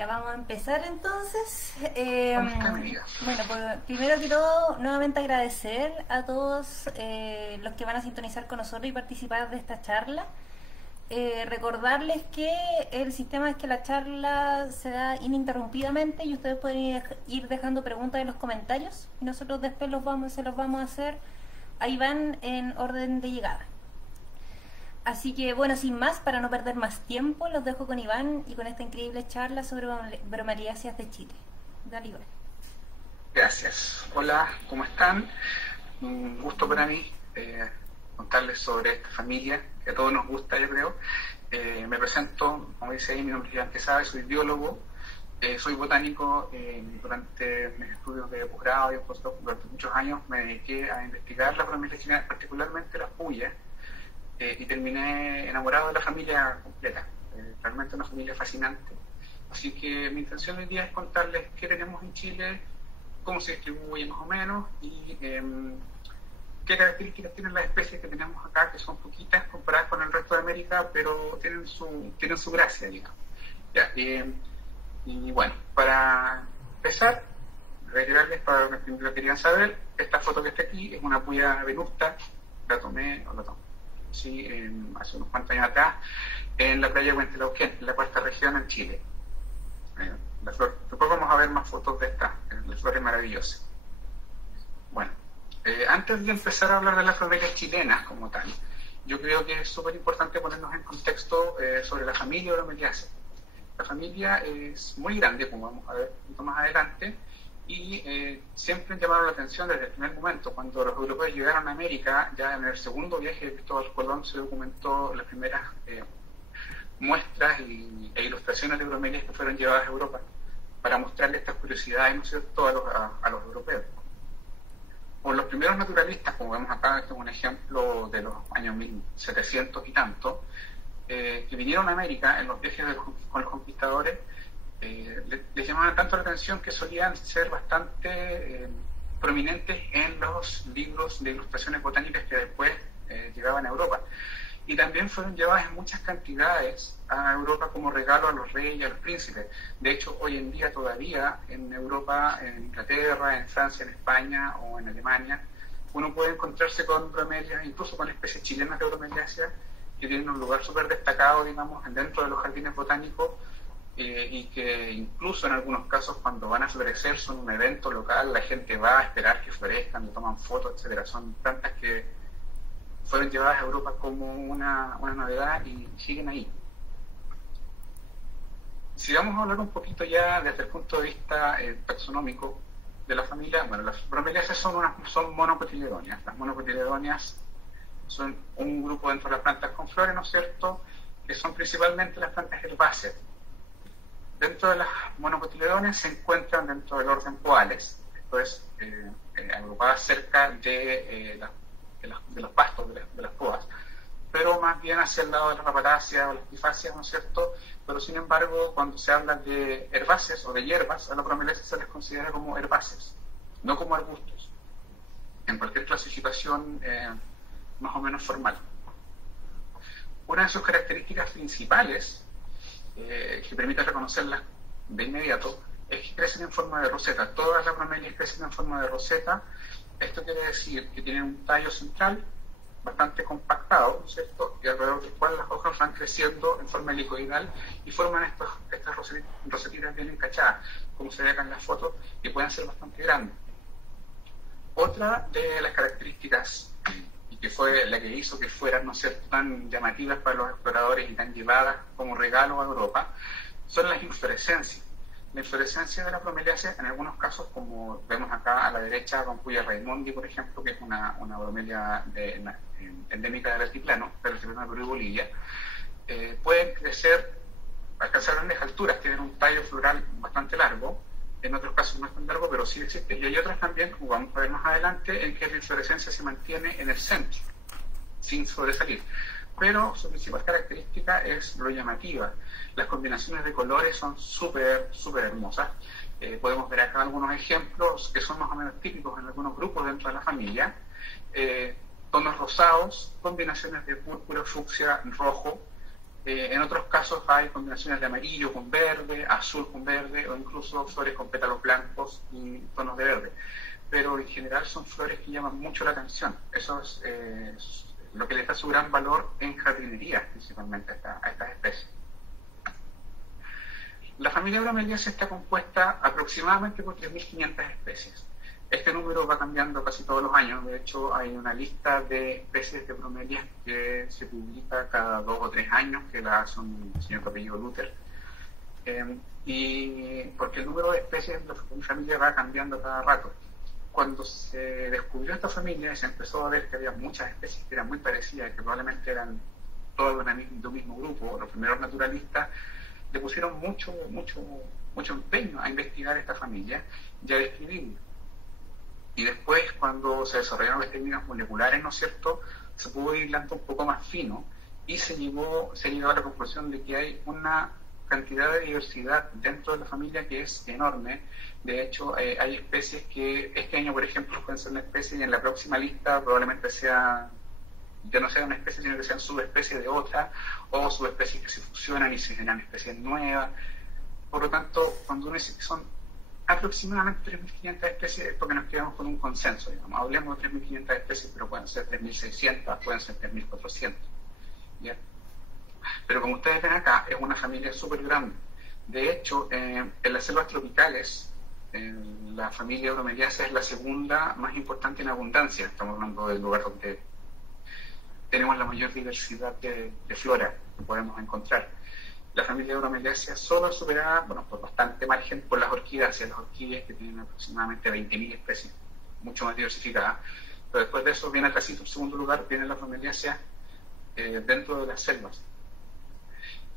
Ya vamos a empezar entonces. Bueno, Pues primero que todo, nuevamente agradecer a todos los que van a sintonizar con nosotros y participar de esta charla. Recordarles que el sistema es que la charla se da ininterrumpidamente y ustedes pueden ir dejando preguntas en los comentarios y nosotros después se los vamos a hacer. Ahí van en orden de llegada. Así que bueno, sin más, para no perder más tiempo, los dejo con Iván y con esta increíble charla sobre bromeliáceas de Chile. Dale, Iván. gracias. Hola, ¿cómo están? Un gusto para mí contarles sobre esta familia que a todos nos gusta, yo creo. Me presento, como dice ahí, mi nombre es Iván Quesada, soy biólogo, soy botánico. Durante mis estudios de posgrado y postdoc, durante muchos años me dediqué a investigar la bromeliáceas, particularmente las puyas, y terminé enamorado de la familia completa. Realmente una familia fascinante. Así que mi intención hoy día es contarles qué tenemos en Chile, cómo se distribuye más o menos y qué características tienen las especies que tenemos acá, que son poquitas comparadas con el resto de América, pero tienen su gracia, digamos. Ya, y bueno, para empezar, reiterarles para los que lo querían saber, esta foto que está aquí es una puya venusta, la tomé, sí, hace unos cuantos años atrás, en la playa de Huentelauquén, en la cuarta región en Chile. La flor. Después vamos a ver más fotos de esta, la flor es maravillosa. Bueno, antes de empezar a hablar de las bromelias chilenas como tal, yo creo que es súper importante ponernos en contexto sobre la familia bromeliaceae. La familia es muy grande, como vamos a ver un poquito más adelante, y siempre llamaron la atención desde el primer momento. Cuando los europeos llegaron a América, ya en el segundo viaje de Cristóbal Colón se documentó las primeras muestras e ilustraciones de bromelias que fueron llevadas a Europa para mostrarle estas curiosidades, ¿no es cierto?, a los europeos. O los primeros naturalistas, como vemos acá, este es un ejemplo de los años 1700 y tanto, que vinieron a América en los viajes con los conquistadores, les llamaban tanto la atención que solían ser bastante prominentes en los libros de ilustraciones botánicas que después llegaban a Europa. Y también fueron llevadas en muchas cantidades a Europa como regalo a los reyes y a los príncipes. De hecho, hoy en día todavía en Europa, en Inglaterra, en Francia, en España o en Alemania, uno puede encontrarse con bromelias, incluso con especies chilenas de bromeliáceas, que tienen un lugar súper destacado, digamos, dentro de los jardines botánicos, y que incluso en algunos casos cuando van a florecer son un evento local, la gente va a esperar que florezcan, le toman fotos, etcétera. Son plantas que fueron llevadas a Europa como una novedad y siguen ahí. Si vamos a hablar un poquito ya desde el punto de vista taxonómico de la familia, bueno, las bromeliáceas son monocotiledóneas. Las monocotiledóneas son un grupo dentro de las plantas con flores, ¿no es cierto?, que son principalmente las plantas herbáceas. Dentro de las monocotiledóneas se encuentran dentro del orden Poales, esto es, agrupadas cerca de los pastos de las poas, pero más bien hacia el lado de las rapatáceas o las epifáceas, ¿no es cierto? Pero sin embargo, cuando se habla de herbáceas o de hierbas, a las bromeliáceas se les considera como herbáceas, no como arbustos, en cualquier clasificación más o menos formal. Una de sus características principales, que permite reconocerlas de inmediato, es que crecen en forma de roseta. Todas las bromelias crecen en forma de roseta. Esto quiere decir que tienen un tallo central bastante compactado, ¿no es cierto?, y alrededor del cual las hojas van creciendo en forma helicoidal y forman estas rosetitas bien encachadas, como se ve acá en las fotos, y pueden ser bastante grandes. Otra de las características, y que fue la que hizo que fueran, ¿no es cierto?, tan llamativas para los exploradores y tan llevadas como regalo a Europa, son las inflorescencias. La inflorescencia de la bromeliácea, en algunos casos, como vemos acá a la derecha con Puya Raimondi, por ejemplo, que es una bromelia endémica del altiplano de Perú y Bolivia, pueden crecer, alcanzar grandes alturas, tienen un tallo floral bastante largo, en otros casos no es tan largo, pero sí existe. Y hay otras también, como vamos a ver más adelante, en que la inflorescencia se mantiene en el centro, sin sobresalir. Pero su principal característica es lo llamativa. Las combinaciones de colores son súper hermosas. Podemos ver acá algunos ejemplos que son más o menos típicos en algunos grupos dentro de la familia. Tonos rosados, combinaciones de púrpura, fucsia, rojo, En otros casos hay combinaciones de amarillo con verde, azul con verde o incluso flores con pétalos blancos y tonos de verde. Pero en general son flores que llaman mucho la atención. Eso es lo que les da su gran valor en jardinería, principalmente a estas especies. La familia Bromeliaceae está compuesta aproximadamente por 3.500 especies. Este número va cambiando casi todos los años. De hecho, hay una lista de especies de bromelias que se publica cada 2 o 3 años, que la hace un señor de apellido Luther. Y porque el número de especies de mi familia va cambiando cada rato. Cuando se descubrió esta familia, se empezó a ver que había muchas especies que eran muy parecidas, que probablemente eran todas de un mismo grupo. Los primeros naturalistas le pusieron mucho empeño a investigar esta familia y a describirla. Y después, cuando se desarrollaron las técnicas moleculares, ¿no es cierto?, se pudo ir hilando un poco más fino y se llegó a la conclusión de que hay una cantidad de diversidad dentro de la familia que es enorme. De hecho, hay especies que este año, por ejemplo, pueden ser una especie y en la próxima lista probablemente ya no sea una especie, sino que sean subespecies de otra, o subespecies que se fusionan y se generan especies nuevas. Por lo tanto, cuando uno dice que son aproximadamente 3.500 especies, es porque nos quedamos con un consenso, digamos. Hablemos de 3.500 especies, pero pueden ser 3.600, pueden ser 3.400. ¿Ya? Pero como ustedes ven acá, es una familia súper grande. De hecho, en las selvas tropicales, la familia Bromeliaceae es la segunda más importante en abundancia. Estamos hablando del lugar donde tenemos la mayor diversidad de flora que podemos encontrar. La familia Bromeliaceae solo es superada, por bastante margen, por las orquídeas, que tienen aproximadamente 20.000 especies, mucho más diversificadas. Pero después de eso viene atrás, en segundo lugar, vienen las Bromeliaceae dentro de las selvas.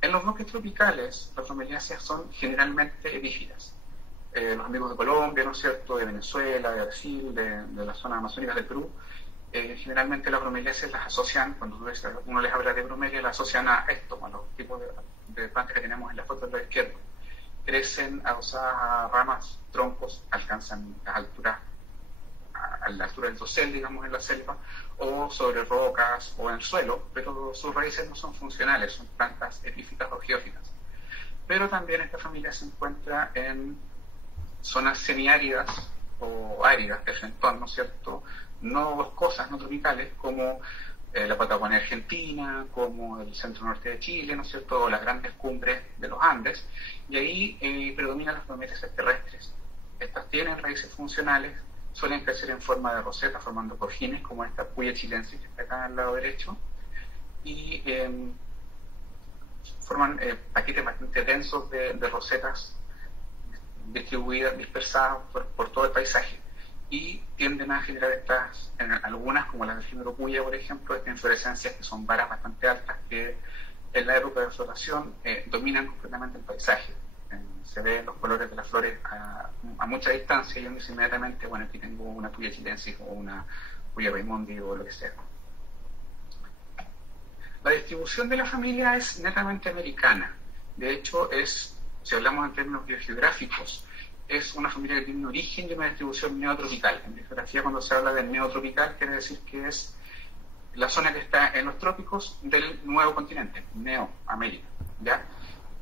En los bosques tropicales, las Bromeliaceae son generalmente epífitas. Los amigos de Colombia, ¿no es cierto?, de Venezuela, de Brasil, de las zonas amazónicas del Perú, generalmente las bromeliaceae las asocian, cuando uno les habla de bromelia, las asocian a estos, a los tipos de plantas que tenemos en la foto de la izquierda. Crecen adosadas a ramas, troncos, alcanzan las alturas, a la altura del dosel, digamos, en la selva, o sobre rocas o en el suelo, pero sus raíces no son funcionales, son plantas epífitas o geófitas. Pero también esta familia se encuentra en zonas semiáridas o áridas de su entorno, ¿no es cierto?, no boscosas, no tropicales, como la Patagonia Argentina, como el centro norte de Chile, ¿no es cierto?, o las grandes cumbres de los Andes, y ahí predominan las bromeliaceae terrestres. Estas tienen raíces funcionales, suelen crecer en forma de roseta, formando cojines, como esta Puya chilensis que está acá al lado derecho, y forman paquetes bastante densos de rosetas distribuidas, dispersadas por todo el paisaje. Y tienden a generar algunas, como las del género Puya, por ejemplo, estas inflorescencias que son varas bastante altas, que en la época de floración dominan completamente el paisaje. Se ven los colores de las flores a mucha distancia y uno dice inmediatamente, bueno, aquí tengo una Puya chilensis o una Puya raimondi o lo que sea. La distribución de la familia es netamente americana. De hecho, si hablamos en términos biogeográficos, es una familia que tiene un origen y una distribución neotropical. En biografía, cuando se habla del neotropical, quiere decir que es la zona que está en los trópicos del nuevo continente, Neoamérica, ¿ya?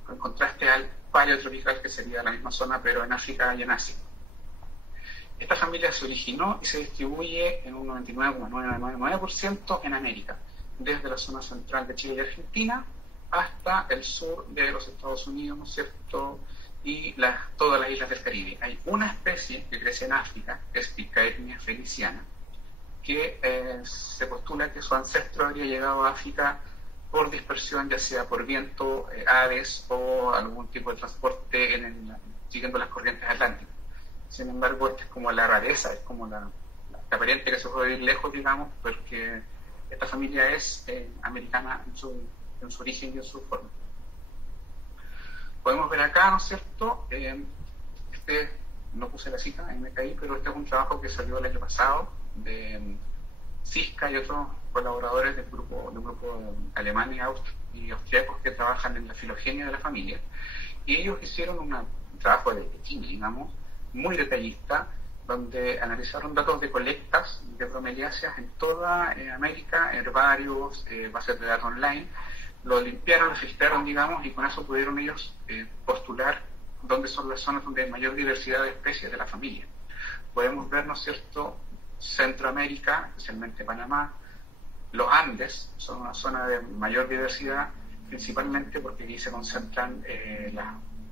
En contraste al paleotropical, que sería la misma zona, pero en África y en Asia. Esta familia se originó y se distribuye en un 99,999% en América, desde la zona central de Chile y Argentina hasta el sur de los Estados Unidos, ¿no es cierto?, y todas las islas del Caribe. Hay una especie que crece en África, que es Picairnia feliciana, que se postula que su ancestro habría llegado a África por dispersión, ya sea por viento, aves o algún tipo de transporte siguiendo las corrientes atlánticas. Sin embargo, esta es como la rareza, es como la pariente que se puede ir lejos, digamos, porque esta familia es americana en su origen y en su forma. Podemos ver acá, ¿no es cierto? No puse la cita, ahí me caí, pero este es un trabajo que salió el año pasado de Cisca y otros colaboradores del grupo alemán y austriacos que trabajan en la filogenia de la familia. Y ellos hicieron un trabajo de química, digamos, muy detallista, donde analizaron datos de colectas de bromeliáceas en toda América, herbarios, bases de datos online, lo limpiaron, lo filtraron, digamos, y con eso pudieron ellos postular dónde son las zonas donde hay mayor diversidad de especies de la familia. Podemos ver, ¿no es cierto?, Centroamérica, especialmente Panamá, los Andes son una zona de mayor diversidad, principalmente porque aquí se concentran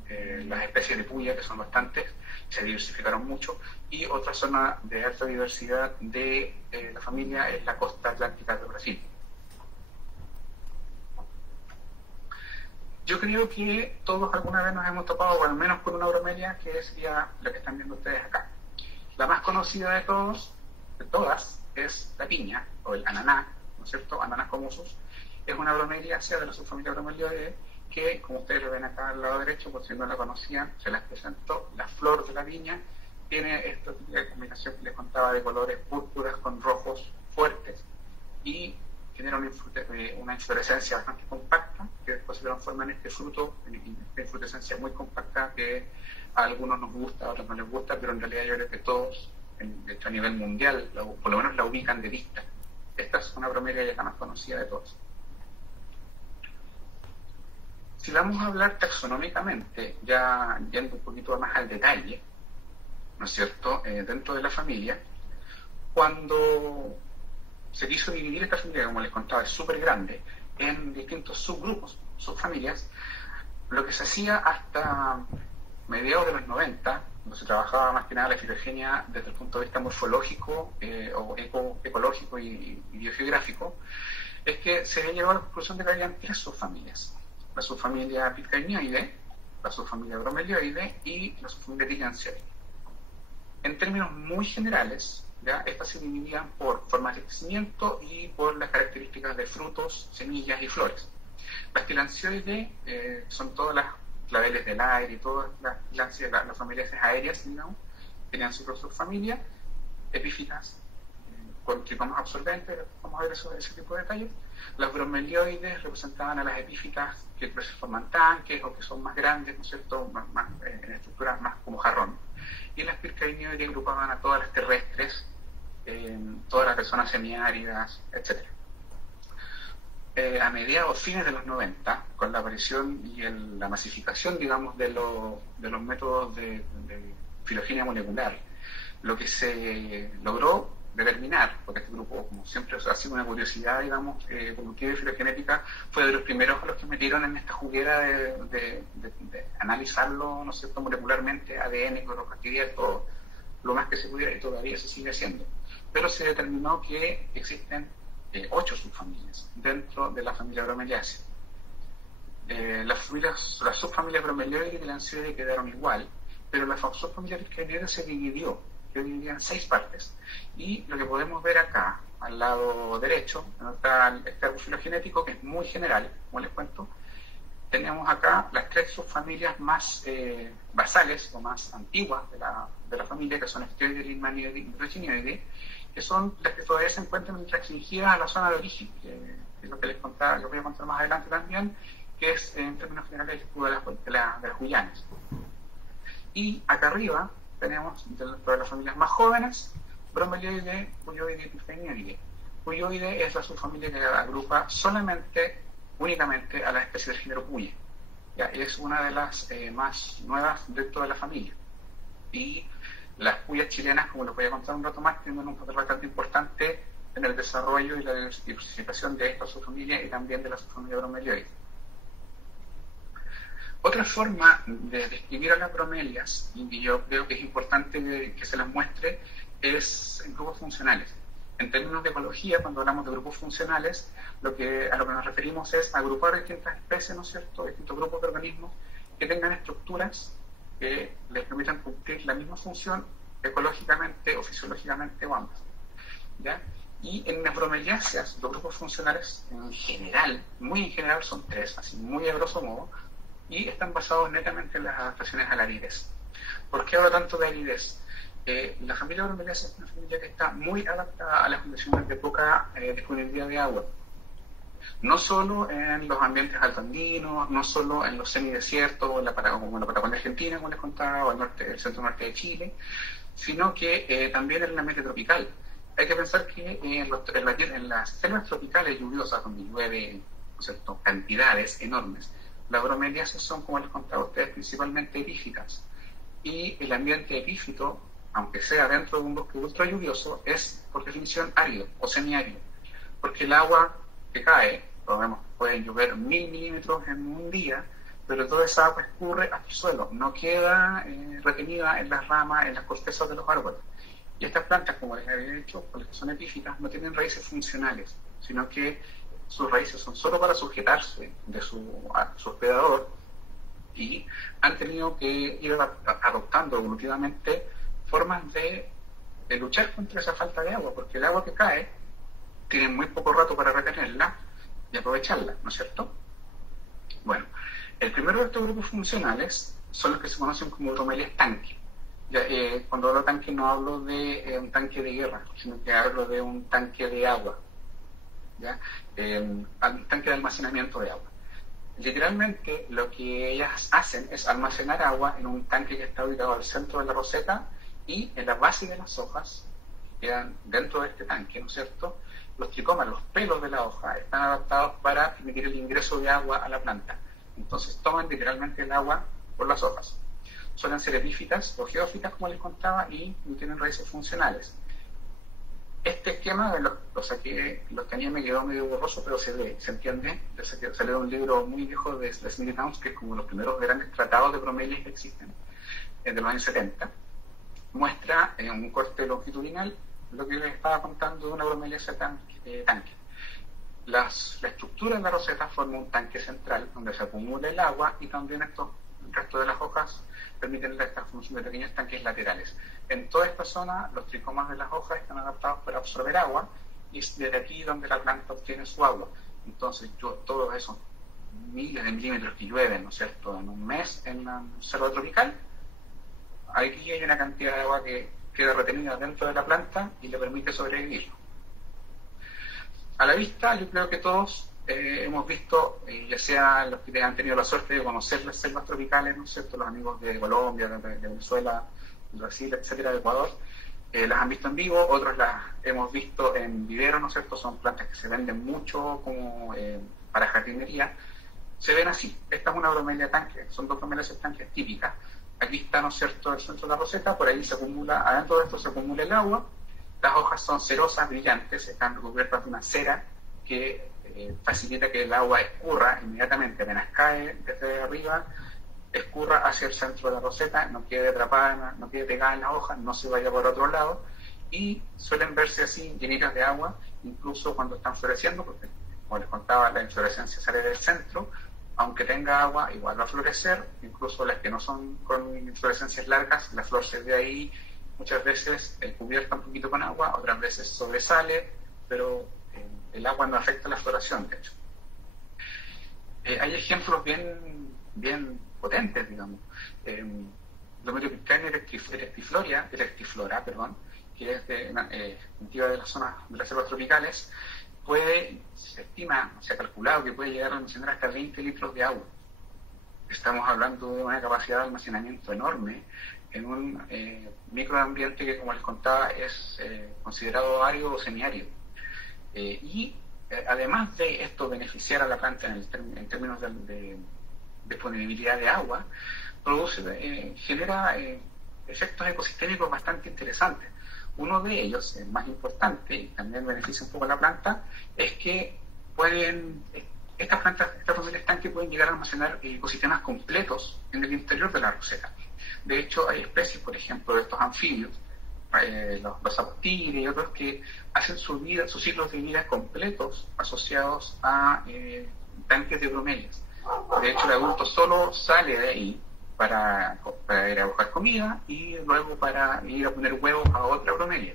las especies de puya, que son bastantes, se diversificaron mucho, y otra zona de alta diversidad de la familia es la costa atlántica de Brasil. Yo creo que todos alguna vez nos hemos topado, o al menos con una bromelia, que sería lo que están viendo ustedes acá. La más conocida de todas, es la piña, o el ananá, ¿no es cierto? Ananas comusus. Es una bromeliácea de la subfamilia Bromelioideae, que, como ustedes lo ven acá al lado derecho, por si no la conocían, se las presento. La flor de la piña tiene esta combinación que les contaba de colores púrpuras con rojos fuertes, y genera una inflorescencia bastante compacta, que después se transforma en este fruto, en esta inflorescencia muy compacta que a algunos nos gusta, a otros no les gusta, pero en realidad yo creo que todos, de hecho a nivel mundial, por lo menos la ubican de vista. Esta es una bromelia ya la más conocida de todos. Si vamos a hablar taxonómicamente, ya yendo un poquito más al detalle, ¿no es cierto?, dentro de la familia, cuando se quiso dividir esta familia, como les contaba, es súper grande, en distintos subgrupos, subfamilias. Lo que se hacía hasta mediados de los 90, cuando se trabajaba más que nada la filogenia desde el punto de vista morfológico o ecológico y biogeográfico, es que se había llegado a la conclusión de que había 3 subfamilias: la subfamilia Pitcairnioideae, la subfamilia Bromelioideae y la subfamilia Tillandsiae. En términos muy generales, ¿ya?, estas se dividían por formas de crecimiento y por las características de frutos, semillas y flores. Las Tillandsioideae son todas las claveles del aire y todas las familias aéreas, digamos, tenían su subfamilia. Epífitas con tricomas absorbentes, vamos a ver ese tipo de detalles. Las bromelioides representaban a las epífitas que forman tanques o que son más grandes, ¿no es cierto?, en estructuras más como jarrón. Y las pitcairnioides agrupaban a todas las terrestres, todas las personas semiáridas, etc. A mediados, fines de los 90, con la aparición y la masificación, digamos, de los métodos de filogenia molecular, lo que se logró determinar, porque este grupo, como siempre, ha sido una curiosidad, digamos, evolutiva y filogenética, fue de los primeros a los que metieron en esta juguera de analizarlo, ¿no es cierto?, molecularmente, ADN, clorofractilidad, todo lo más que se pudiera, y todavía se sigue haciendo. Pero se determinó que existen 8 subfamilias dentro de la familia Bromeliaceae. Las subfamilias Bromelioideae y Tillandsioideae quedaron igual, pero la subfamilia Pitcairnioideae se dividió en 6 partes. Y lo que podemos ver acá, al lado derecho, está este árbol filogenético, que es muy general, como les cuento. Tenemos acá las 3 subfamilias más basales o más antiguas de la familia, que son Stioideae, Lindmanioideae y Virginioideae, que son las que todavía se encuentran restringidas a la zona de origen, que es lo que les contaba, lo voy a contar más adelante también, que es en términos generales el escudo de las Guyanas. Y acá arriba tenemos, dentro de las familias más jóvenes, Bromelioideae, Puyoideae y Pitcairnioideae. Puyoideae es la subfamilia que agrupa únicamente a la especie del género Puya. Ya, es una de las más nuevas dentro de la familia. Y las puyas chilenas, como les voy a contar un rato más, tienen un papel bastante importante en el desarrollo y la diversificación de esta subfamilia y también de la subfamilia Bromelioideae. Otra forma de describir a las bromelias, y yo creo que es importante que se las muestre, es en grupos funcionales. En términos de ecología, cuando hablamos de grupos funcionales, a lo que nos referimos es agrupar distintas especies, ¿no es cierto?, distintos grupos de organismos que tengan estructuras que les permitan cumplir la misma función ecológicamente o fisiológicamente o ambas, ¿ya? Y en las bromeliáceas, los grupos funcionales en general, muy en general, son 3, así muy a grosso modo, y están basados netamente en las adaptaciones a la aridez. ¿Por qué hablo tanto de aridez? La familia Bromeliaceae es una familia que está muy adaptada a las condiciones de poca disponibilidad de agua. No solo en los ambientes altoandinos, no solo en los semidesiertos, como en la Patagonia Argentina, como les contaba, o el centro-norte de Chile, sino que también en el ambiente tropical. Hay que pensar que en las selvas tropicales lluviosas, donde llueve ¿no es cierto?, cantidades enormes. Las bromeliáceas son, como les contaba a ustedes, principalmente epífitas. Y el ambiente epífito, aunque sea dentro de un bosque ultra lluvioso, es por definición árido o semiárido. Porque el agua que cae, pueden llover 1000 milímetros en un día, pero toda esa agua escurre hasta el suelo, no queda retenida en las ramas, en las cortezas de los árboles. Y estas plantas, como les había dicho, porque son epífitas, no tienen raíces funcionales, sino que sus raíces son solo para sujetarse de su hospedador, y han tenido que ir adoptando evolutivamente formas de luchar contra esa falta de agua, porque el agua que cae tiene muy poco rato para retenerla y aprovecharla, ¿no es cierto? Bueno, el primero de estos grupos funcionales son los que se conocen como bromelias tanque. Cuando hablo de tanque no hablo de un tanque de guerra, sino que hablo de un tanque de agua, un tanque de almacenamiento de agua. Literalmente lo que ellas hacen es almacenar agua en un tanque que está ubicado al centro de la roseta, y en la base de las hojas que quedan dentro de este tanque, ¿no es cierto? Los tricomas, los pelos de la hoja, están adaptados para permitir el ingreso de agua a la planta. Entonces toman literalmente el agua por las hojas. Suelen ser epífitas o geófitas, como les contaba, y no tienen raíces funcionales. Este esquema de los tenía me quedó medio borroso, pero se entiende. Se lee un libro muy viejo de Smith Towns, que es como los primeros grandes tratados de bromelias que existen, de los años 70. Muestra en un corte longitudinal lo que les estaba contando de una bromeliácea tanque. La estructura de la roseta forma un tanque central donde se acumula el agua, y también el resto de las hojas permiten esta función de pequeños tanques laterales. En toda esta zona los tricomas de las hojas están adaptados para absorber agua, y es desde aquí donde la planta obtiene su agua. Entonces todos esos miles de milímetros que llueven, ¿no es cierto?, en un mes en la selva tropical, aquí hay una cantidad de agua que queda retenida dentro de la planta y le permite sobrevivir. A la vista, yo creo que todos hemos visto, ya sea los que han tenido la suerte de conocer las selvas tropicales, ¿no es cierto?, los amigos de Colombia, de Venezuela, Brasil, etcétera, de Ecuador, las han visto en vivo, otros las hemos visto en vivero, ¿no es cierto?, son plantas que se venden mucho como para jardinería. Se ven así. Esta es una bromelia tanque, son dos bromelias tanques típicas. Aquí está, ¿no es cierto?, el centro de la roseta, por ahí se acumula, adentro de esto se acumula el agua. Las hojas son cerosas, brillantes, están recubiertas de una cera que facilita que el agua escurra inmediatamente, apenas cae desde arriba, escurra hacia el centro de la roseta, no quede atrapada, no quede pegada en la hoja, no se vaya por otro lado, y suelen verse así llenitas de agua, incluso cuando están floreciendo, porque, como les contaba, la inflorescencia sale del centro. Aunque tenga agua, igual va a florecer, incluso las que no son con inflorescencias largas, la flor se ve ahí muchas veces cubierta un poquito con agua, otras veces sobresale, pero el agua no afecta la floración, de hecho. Hay ejemplos bien potentes, digamos. Lomeria electiflora, que es nativa de las zonas de las selvas tropicales, se estima, se ha calculado que puede llegar a almacenar hasta 20 litros de agua. Estamos hablando de una capacidad de almacenamiento enorme en un microambiente que, como les contaba, es considerado árido o semiárido. Además de esto beneficiar a la planta en términos de disponibilidad de agua, genera efectos ecosistémicos bastante interesantes. Uno de ellos, el más importante, y también beneficia un poco a la planta, es que estas bromelias tanque pueden llegar a almacenar ecosistemas completos en el interior de la roseta. De hecho, hay especies, por ejemplo, de estos anfibios, los apóstires y otros, que hacen sus ciclos de vida completos asociados a tanques de bromelias. De hecho, el adulto solo sale de ahí para ir a buscar comida y luego para ir a poner huevos a otra bromelia.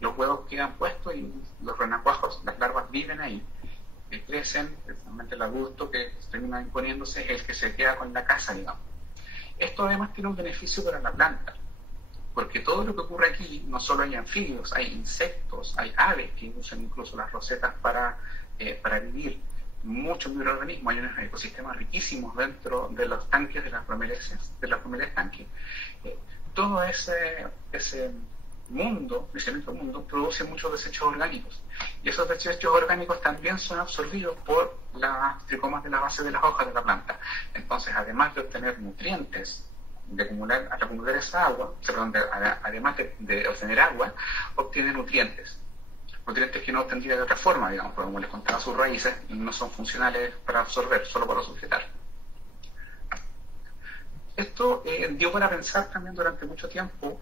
Los huevos quedan puestos y los renacuajos, las larvas, viven ahí, crecen. Realmente el adulto que termina imponiéndose es el que se queda con la casa, digamos. Esto además tiene un beneficio para la planta, porque todo lo que ocurre aquí, no solo hay anfibios, hay insectos, hay aves que usan incluso las rosetas para vivir. Muchos microorganismos, hay unos ecosistemas riquísimos dentro de los tanques de las bromelias tanques. Todo ese mundo, el cemento mundo, produce muchos desechos orgánicos. Y esos desechos orgánicos también son absorbidos por las tricomas de la base de las hojas de la planta. Entonces, además de obtener nutrientes, al acumular esa agua, además de obtener agua, obtiene nutrientes que no obtendría de otra forma, digamos, porque como les contaba, sus raíces no son funcionales para absorber, solo para sujetar. Esto dio para pensar también durante mucho tiempo,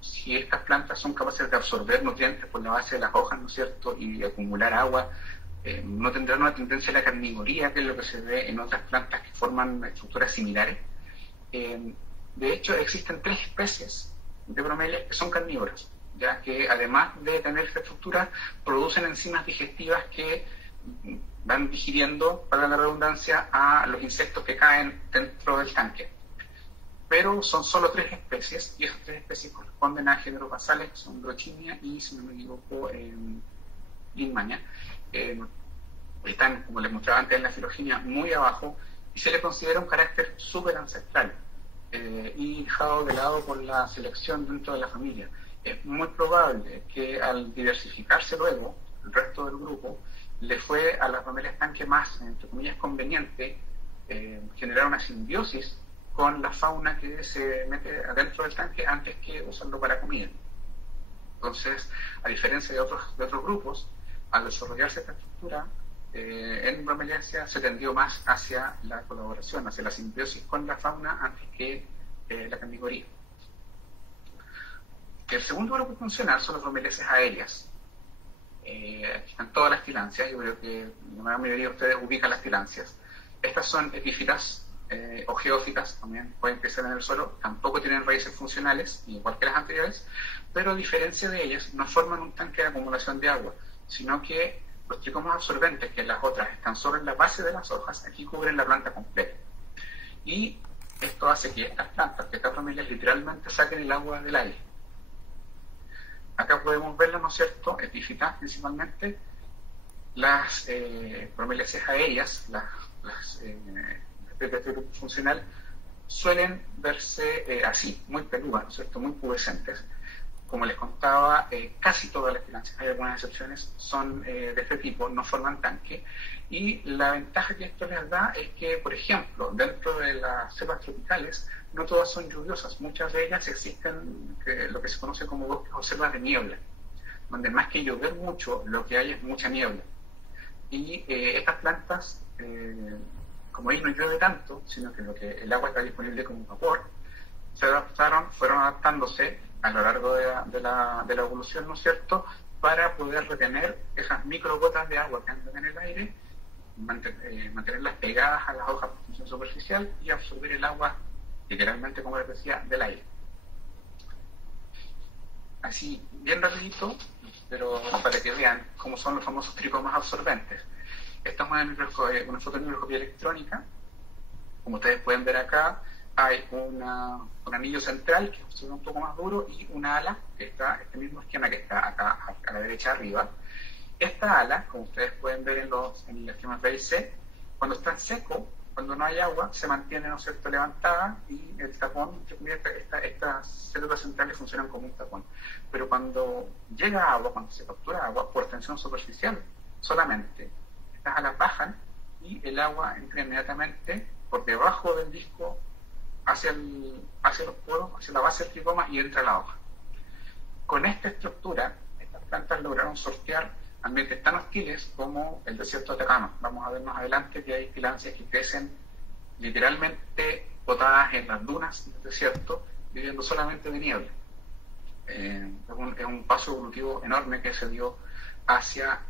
si estas plantas son capaces de absorber nutrientes por la base de las hojas, ¿no es cierto?, y acumular agua, no tendrán una tendencia a la carnivoría, que es lo que se ve en otras plantas que forman estructuras similares. De hecho, existen 3 especies de bromelias que son carnívoras, ya que además de tener esta estructura, producen enzimas digestivas que van digiriendo, para la redundancia, a los insectos que caen dentro del tanque. Pero son solo 3 especies, y esas 3 especies corresponden a géneros basales, que son Brocchinia y, si no me equivoco, Lindmania. Están, como les mostraba antes, en la filogenia muy abajo, y se le considera un carácter súper ancestral, y dejado de lado por la selección dentro de la familia. Es muy probable que al diversificarse luego, el resto del grupo, le fue a las bromelias tanque más, entre comillas, conveniente generar una simbiosis con la fauna que se mete adentro del tanque antes que usarlo para comida. Entonces, a diferencia de otros grupos, al desarrollarse esta estructura, en bromeliaceae se tendió más hacia la colaboración, hacia la simbiosis con la fauna antes que la carnivoría. El segundo grupo funcional son las bromeliaceae aéreas. Aquí están todas las tilancias, yo creo que la mayoría de ustedes ubican las tilancias. Estas son epífitas o geófitas, también pueden crecer en el suelo, tampoco tienen raíces funcionales, igual que las anteriores, pero a diferencia de ellas, no forman un tanque de acumulación de agua, sino que los tricomas absorbentes, que las otras están solo en la base de las hojas, aquí cubren la planta completa. Y esto hace que estas plantas, que estas bromelias, literalmente saquen el agua del aire. Acá podemos verlo, ¿no es cierto?, epífitas principalmente, las bromeliaceae aéreas, las de este grupo funcional, suelen verse así, muy peludas, ¿no es cierto?, muy pubescentes. Como les contaba, casi todas las tilancias, hay algunas excepciones, son de este tipo, no forman tanque. Y la ventaja que esto les da es que, por ejemplo, dentro de las selvas tropicales, no todas son lluviosas. Muchas de ellas existen lo que se conoce como bosques o selvas de niebla, donde más que llover mucho, lo que hay es mucha niebla. Y estas plantas, como ahí no llueve tanto, sino que el agua está disponible como vapor, fueron adaptándose a lo largo de la evolución, ¿no es cierto?, para poder retener esas microgotas de agua que andan en el aire, mantenerlas pegadas a las hojas por función superficial y absorber el agua, literalmente, como les decía, del aire. Así, bien rapidito, pero para que vean cómo son los famosos tricomas absorbentes. Esta es una foto de microscopía electrónica. Como ustedes pueden ver acá, hay un anillo central que es un poco más duro y una ala, que está, este mismo esquema que está acá a la derecha arriba. Esta ala, como ustedes pueden ver en los esquemas B y C, cuando está seco, cuando no hay agua, se mantiene, ¿no es cierto?, levantada, y el tapón, estas células centrales funcionan como un tapón. Pero cuando llega agua, cuando se captura agua, por tensión superficial solamente, estas alas bajan y el agua entra inmediatamente por debajo del disco hacia los poros, hacia la base del tricoma, y entra a la hoja. Con esta estructura, estas plantas lograron sortear ambientes tan hostiles como el desierto de Atacama. Vamos a ver más adelante que hay tilancias que crecen literalmente botadas en las dunas del desierto, viviendo solamente de niebla. Es un paso evolutivo enorme que se dio hacia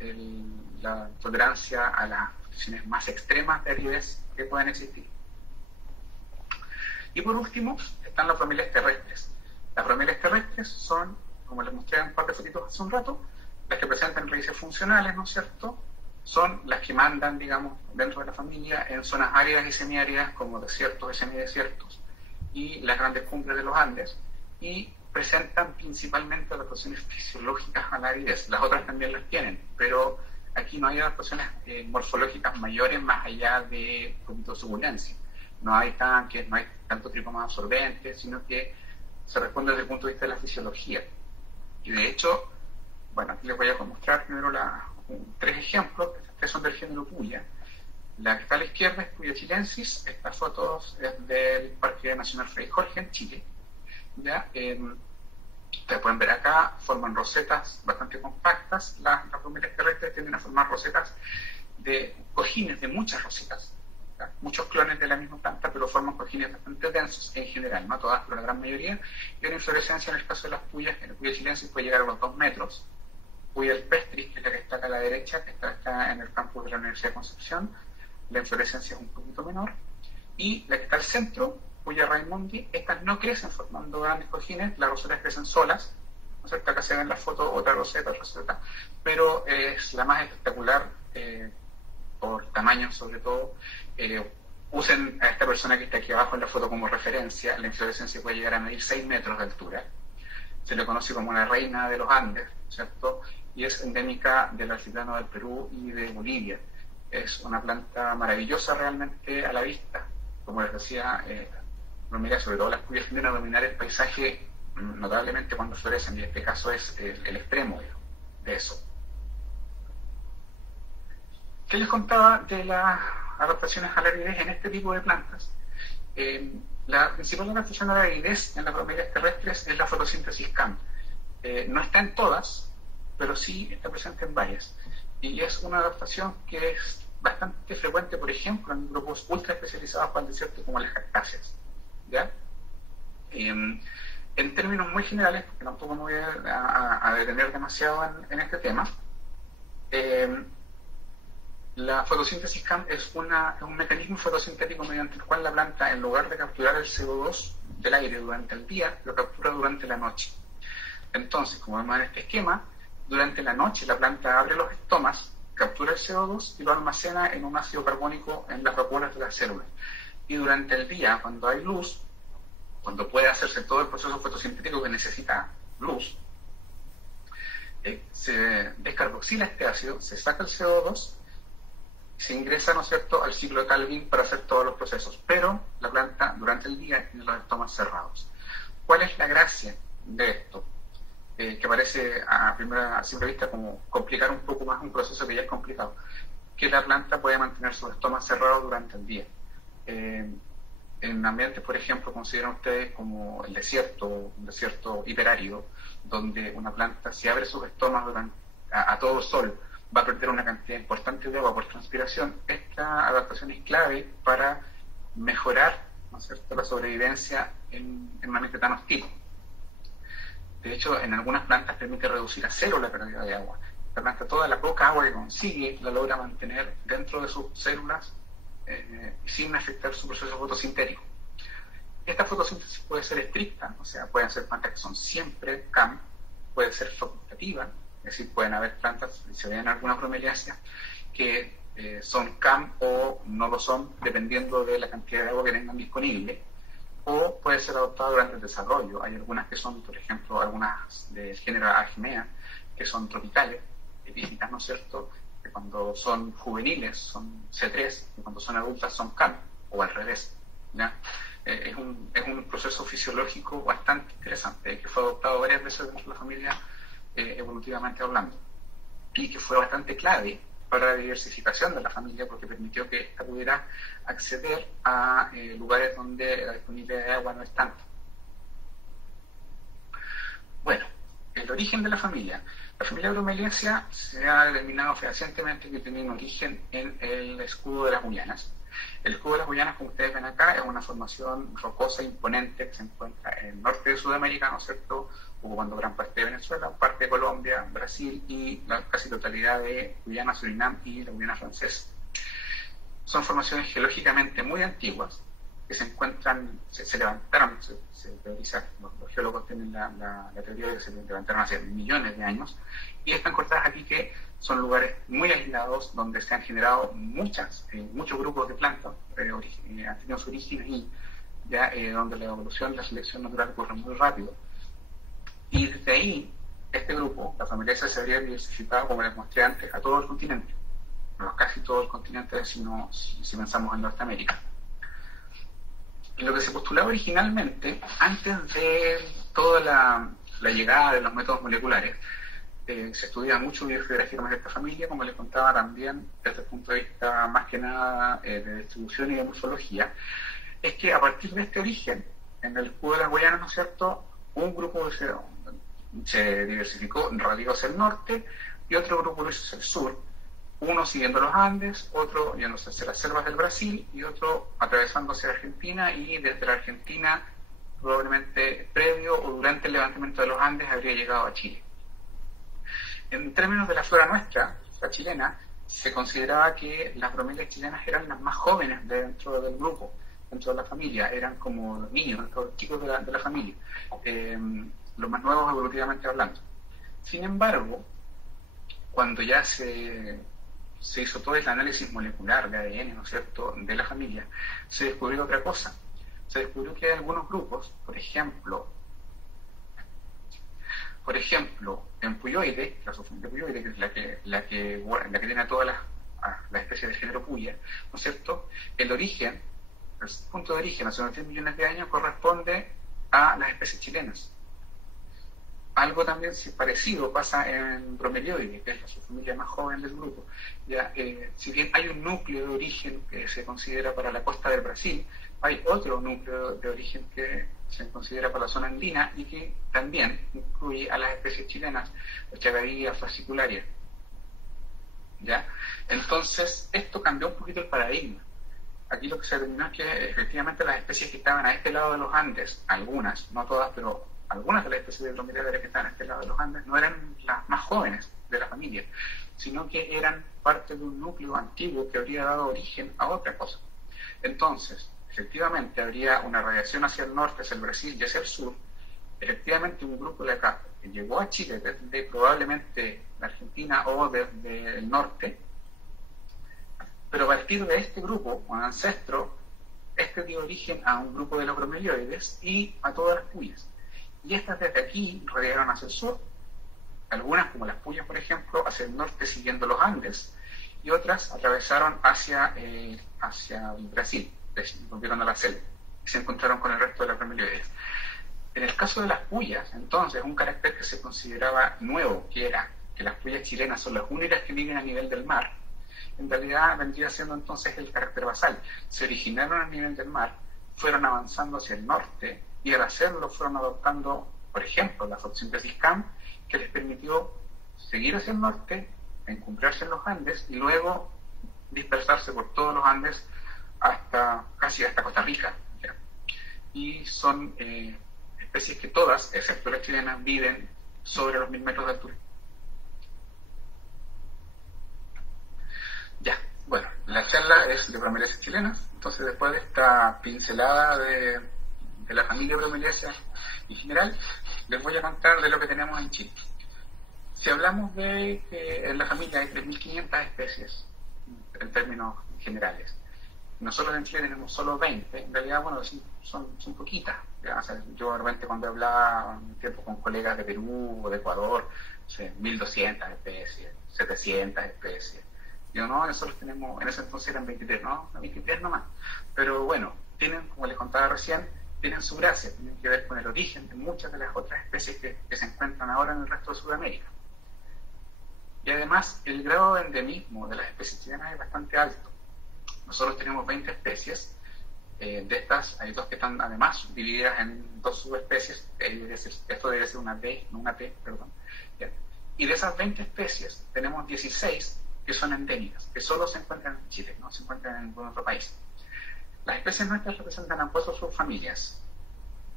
la tolerancia a las condiciones más extremas de aridez que pueden existir. Y por último, están las bromelias terrestres. Las bromelias terrestres son, como les mostré en un par de fotitos hace un rato, las que presentan raíces funcionales, ¿no es cierto? Son las que mandan, digamos, dentro de la familia en zonas áridas y semiáridas como desiertos y semidesiertos y las grandes cumbres de los Andes, y presentan principalmente adaptaciones fisiológicas a la aridez. Las otras también las tienen, pero aquí no hay adaptaciones morfológicas mayores más allá de un poquito de suculencia. No hay tanques, no hay tanto tricomas absorbentes, sino que se responde desde el punto de vista de la fisiología. Y de hecho, bueno, aquí les voy a mostrar primero tres ejemplos. Estos son del género Puya. La que está a la izquierda es Puya chilensis. Esta foto es del Parque Nacional Fray Jorge en Chile. ¿Ya? Ustedes pueden ver acá, forman rosetas bastante compactas. Las bromelias terrestres tienden a formar rosetas de cojines, de muchas rosetas. ¿Ya? Muchos clones de la misma planta, pero forman cojines bastante densos en general, no todas, pero la gran mayoría. Y una inflorescencia en el caso de las puyas, en el Puya chilensis puede llegar a los 2 metros. Puya alpestris, que es la que está acá a la derecha, que está en el campus de la Universidad de Concepción, la inflorescencia es un poquito menor. Y la que está al centro, Puya raimondi, estas no crecen formando grandes cojines, las rosetas crecen solas, ¿no es cierto? Acá se ve en la foto otra roseta, pero es la más espectacular por tamaño sobre todo. Usen a esta persona que está aquí abajo en la foto como referencia. La inflorescencia puede llegar a medir 6 metros de altura. Se le conoce como la reina de los Andes, ¿cierto? Y es endémica del altiplano del Perú y de Bolivia. Es una planta maravillosa realmente a la vista. Como les decía, sobre todo las puyas tienden a dominar el paisaje notablemente cuando florecen, y este caso es el extremo de eso. ¿Qué les contaba de las adaptaciones a la aridez en este tipo de plantas? La principal adaptación a la aridez en las bromelias terrestres es la fotosíntesis CAM. No está en todas, pero sí está presente en varias. Y es una adaptación que es bastante frecuente, por ejemplo, en grupos ultra especializados para el desierto como las cactáceas. ¿Ya? En términos muy generales, porque tampoco me voy a detener demasiado en este tema, la fotosíntesis CAM es un mecanismo fotosintético mediante el cual la planta, en lugar de capturar el CO2 del aire durante el día, lo captura durante la noche. Entonces, como vemos en este esquema, durante la noche la planta abre los estomas, captura el CO2 y lo almacena en un ácido carbónico en las vacuolas de las células. Y durante el día, cuando hay luz, cuando puede hacerse todo el proceso fotosintético que necesita luz, se descarboxila este ácido, se saca el CO2, se ingresa, ¿no es cierto?, al ciclo de Calvin para hacer todos los procesos. Pero la planta durante el día tiene los estomas cerrados. ¿Cuál es la gracia de esto? Que parece a simple vista como complicar un poco más un proceso que ya es complicado. Que la planta puede mantener sus estomas cerrados durante el día. En ambientes, por ejemplo, consideran ustedes como el desierto, un desierto hiperárido, donde una planta, si abre sus estomas a todo sol, va a perder una cantidad importante de agua por transpiración. Esta adaptación es clave para mejorar, ¿no es cierto?, la sobrevivencia en un ambiente tan hostil. De hecho, en algunas plantas permite reducir a cero la pérdida de agua. La planta, toda la poca agua que consigue, la logra mantener dentro de sus células sin afectar su proceso fotosintético. Esta fotosíntesis puede ser estricta, o sea, pueden ser plantas que son siempre CAM, puede ser facultativa, es decir, pueden haber plantas, se ven algunas bromeliáceas, que son CAM o no lo son, dependiendo de la cantidad de agua que tengan disponible, o puede ser adoptada durante el desarrollo. Hay algunas que son, por ejemplo, algunas del género Argimea, que son tropicales, epífitas, ¿no es cierto?, que cuando son juveniles son C3 y cuando son adultas son CAM, o al revés. ¿Ya? Es un proceso fisiológico bastante interesante, que fue adoptado varias veces por la familia evolutivamente hablando, y que fue bastante clave para la diversificación de la familia, porque permitió que ésta pudiera acceder a lugares donde la disponibilidad de agua no es tanta. Bueno, el origen de la familia. La familia Bromeliaceae se ha determinado fehacientemente que tiene un origen en el escudo de las Guyanas. El escudo de las Guyanas, como ustedes ven acá, es una formación rocosa imponente que se encuentra en el norte de Sudamérica, ¿no es cierto?, ocupando gran parte de Venezuela, parte de Colombia, Brasil y la casi totalidad de Guyana, Surinam y la Guyana francesa. Son formaciones geológicamente muy antiguas que se encuentran, se levantaron, se teoriza, los geólogos tienen la teoría de que se levantaron hace millones de años, y están cortadas aquí, que son lugares muy aislados donde se han generado muchos grupos de plantas, han tenido su origen ahí, ya, donde la evolución y la selección natural ocurren muy rápido. Y desde ahí, este grupo, la familia esa, se habría diversificado, como les mostré antes, a todo el continente, casi todo el continente, si pensamos en Norteamérica. lo que se postulaba originalmente, antes de toda la llegada de los métodos moleculares, se estudia mucho biogeográficamente esta familia, como les contaba también, desde el punto de vista más que nada de distribución y de morfología, es que a partir de este origen, en el cubo de las Guayanas, ¿no es cierto?, un grupo se diversificó, radicó hacia el norte, y otro grupo lo hizo hacia el sur, uno siguiendo los Andes, otro yéndose hacia las selvas del Brasil, y otro atravesando hacia Argentina, y desde la Argentina, probablemente previo o durante el levantamiento de los Andes, habría llegado a Chile. En términos de la flora nuestra, la chilena, se consideraba que las bromelias chilenas eran las más jóvenes dentro del grupo, dentro de la familia, eran como los niños, los chicos de la familia, los más nuevos evolutivamente hablando. Sin embargo, cuando ya se hizo todo el análisis molecular de ADN, ¿no es cierto?, de la familia, se descubrió otra cosa. Se descubrió que hay algunos grupos, por ejemplo, en Puyoide, la subfamilia Puyoide, que es la que tiene a todas las especies del género Puya, ¿no es cierto?, el punto de origen, hace unos 10 millones de años, corresponde a las especies chilenas. Algo también parecido pasa en Bromelioide, que es la subfamilia más joven del grupo. Ya, si bien hay un núcleo de origen que se considera para la costa del Brasil, hay otro núcleo de origen que se considera para la zona andina y que también incluye a las especies chilenas, Chagadilla fascicularia. ¿Ya? Entonces, esto cambió un poquito el paradigma. Aquí lo que se determinó es que efectivamente las especies que estaban a este lado de los Andes, algunas, no todas, pero algunas de las especies de bromeliáceas que estaban a este lado de los Andes no eran las más jóvenes de la familia, sino que eran parte de un núcleo antiguo que habría dado origen a otra cosa. Entonces, efectivamente habría una radiación hacia el norte, hacia el Brasil y hacia el sur. Efectivamente un grupo de acá que llegó a Chile desde probablemente la Argentina o desde el norte, pero a partir de este grupo, un ancestro, este dio origen a un grupo de los bromelioides y a todas las puyas. Y estas desde aquí radiaron hacia el sur, algunas como las puyas, por ejemplo, hacia el norte siguiendo los Andes, y otras atravesaron hacia el Brasil, volvieron a la selva, y se encontraron con el resto de las bromelioides. En el caso de las puyas, entonces, un carácter que se consideraba nuevo, que era que las puyas chilenas son las únicas que viven a nivel del mar, en realidad vendría siendo entonces el carácter basal. Se originaron a nivel del mar, fueron avanzando hacia el norte, y al hacerlo fueron adoptando, por ejemplo, la fotosíntesis CAM, que les permitió seguir hacia el norte, encumbrarse en los Andes, y luego dispersarse por todos los Andes casi hasta Costa Rica. ¿Ya? Y son especies que todas, excepto las chilenas, viven sobre los 1000 metros de altura. Ya, bueno, la charla es de bromeliáceas chilenas, entonces después de esta pincelada de la familia bromeliácea en general, les voy a contar de lo que tenemos en Chile. Si hablamos de que en la familia hay 3.500 especies, en términos generales, nosotros en Chile tenemos solo 20, en realidad, bueno, son poquitas. ¿Ya? O sea, yo realmente cuando hablaba un tiempo con colegas de Perú o de Ecuador, o sea, 1.200 especies, 700 especies. Yo no, nosotros tenemos, en ese entonces eran 23, ¿no? 23 nomás. Pero bueno, tienen, como les contaba recién, tienen su gracia, tienen que ver con el origen de muchas de las otras especies que se encuentran ahora en el resto de Sudamérica. Y además, el grado de endemismo de las especies chilenas es bastante alto. Nosotros tenemos 20 especies, de estas hay 2 que están además divididas en 2 subespecies, esto debe ser una D, no una T, perdón. Bien. Y de esas 20 especies tenemos 16 que son endémicas, que solo se encuentran en Chile, no se encuentran en ningún otro país. Las especies nuestras representan a 4 subfamilias: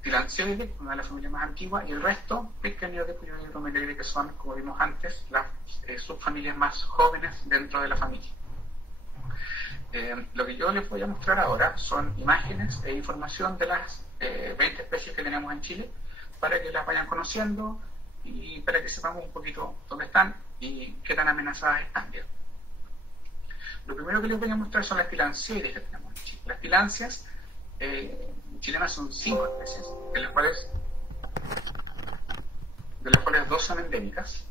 Tilancioide, una de las familias más antiguas, y el resto, Pitcairnioide, Puyoide y Bromelioide, que son, como vimos antes, las subfamilias más jóvenes dentro de la familia. Lo que yo les voy a mostrar ahora son imágenes e información de las 20 especies que tenemos en Chile, para que las vayan conociendo y para que sepamos un poquito dónde están y qué tan amenazadas están. Bien. Lo primero que les voy a mostrar son las tilancioides que tenemos en Chile. Las tilancias chilenas son 5 especies, de las cuales 2 son endémicas.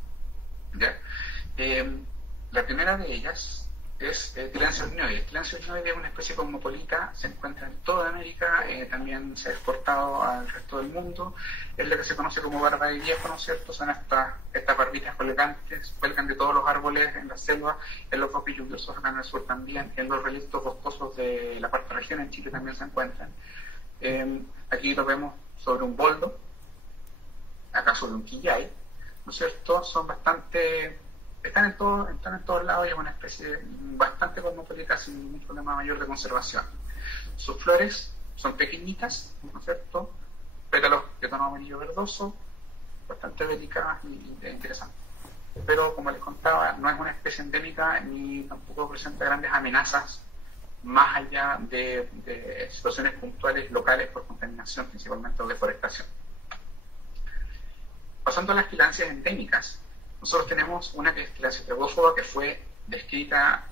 ¿Ya? La primera de ellas es Tilancioidnoides. Tilancioidnoides es una especie cosmopolita, se encuentra en toda América, también se ha exportado al resto del mundo. Es lo que se conoce como barba de viejo, ¿no es cierto? Son estas barbitas colgantes, cuelgan de todos los árboles en la selva, en los bosques lluviosos acá en el sur también, en los relictos boscosos de la cuarta región en Chile también se encuentran. Aquí lo vemos sobre un boldo, acá sobre un quillay, ¿no es cierto? Son bastante... están en todos lados y es una especie bastante cosmopolita sin ningún problema mayor de conservación. Sus flores son pequeñitas, ¿no es cierto? Pétalos de tono amarillo verdoso, bastante delicadas y interesantes. Pero como les contaba, no es una especie endémica ni tampoco presenta grandes amenazas más allá de situaciones puntuales locales por contaminación, principalmente o deforestación. Pasando a las tilancias endémicas, nosotros tenemos una que es Tilancia trebófoba, que fue descrita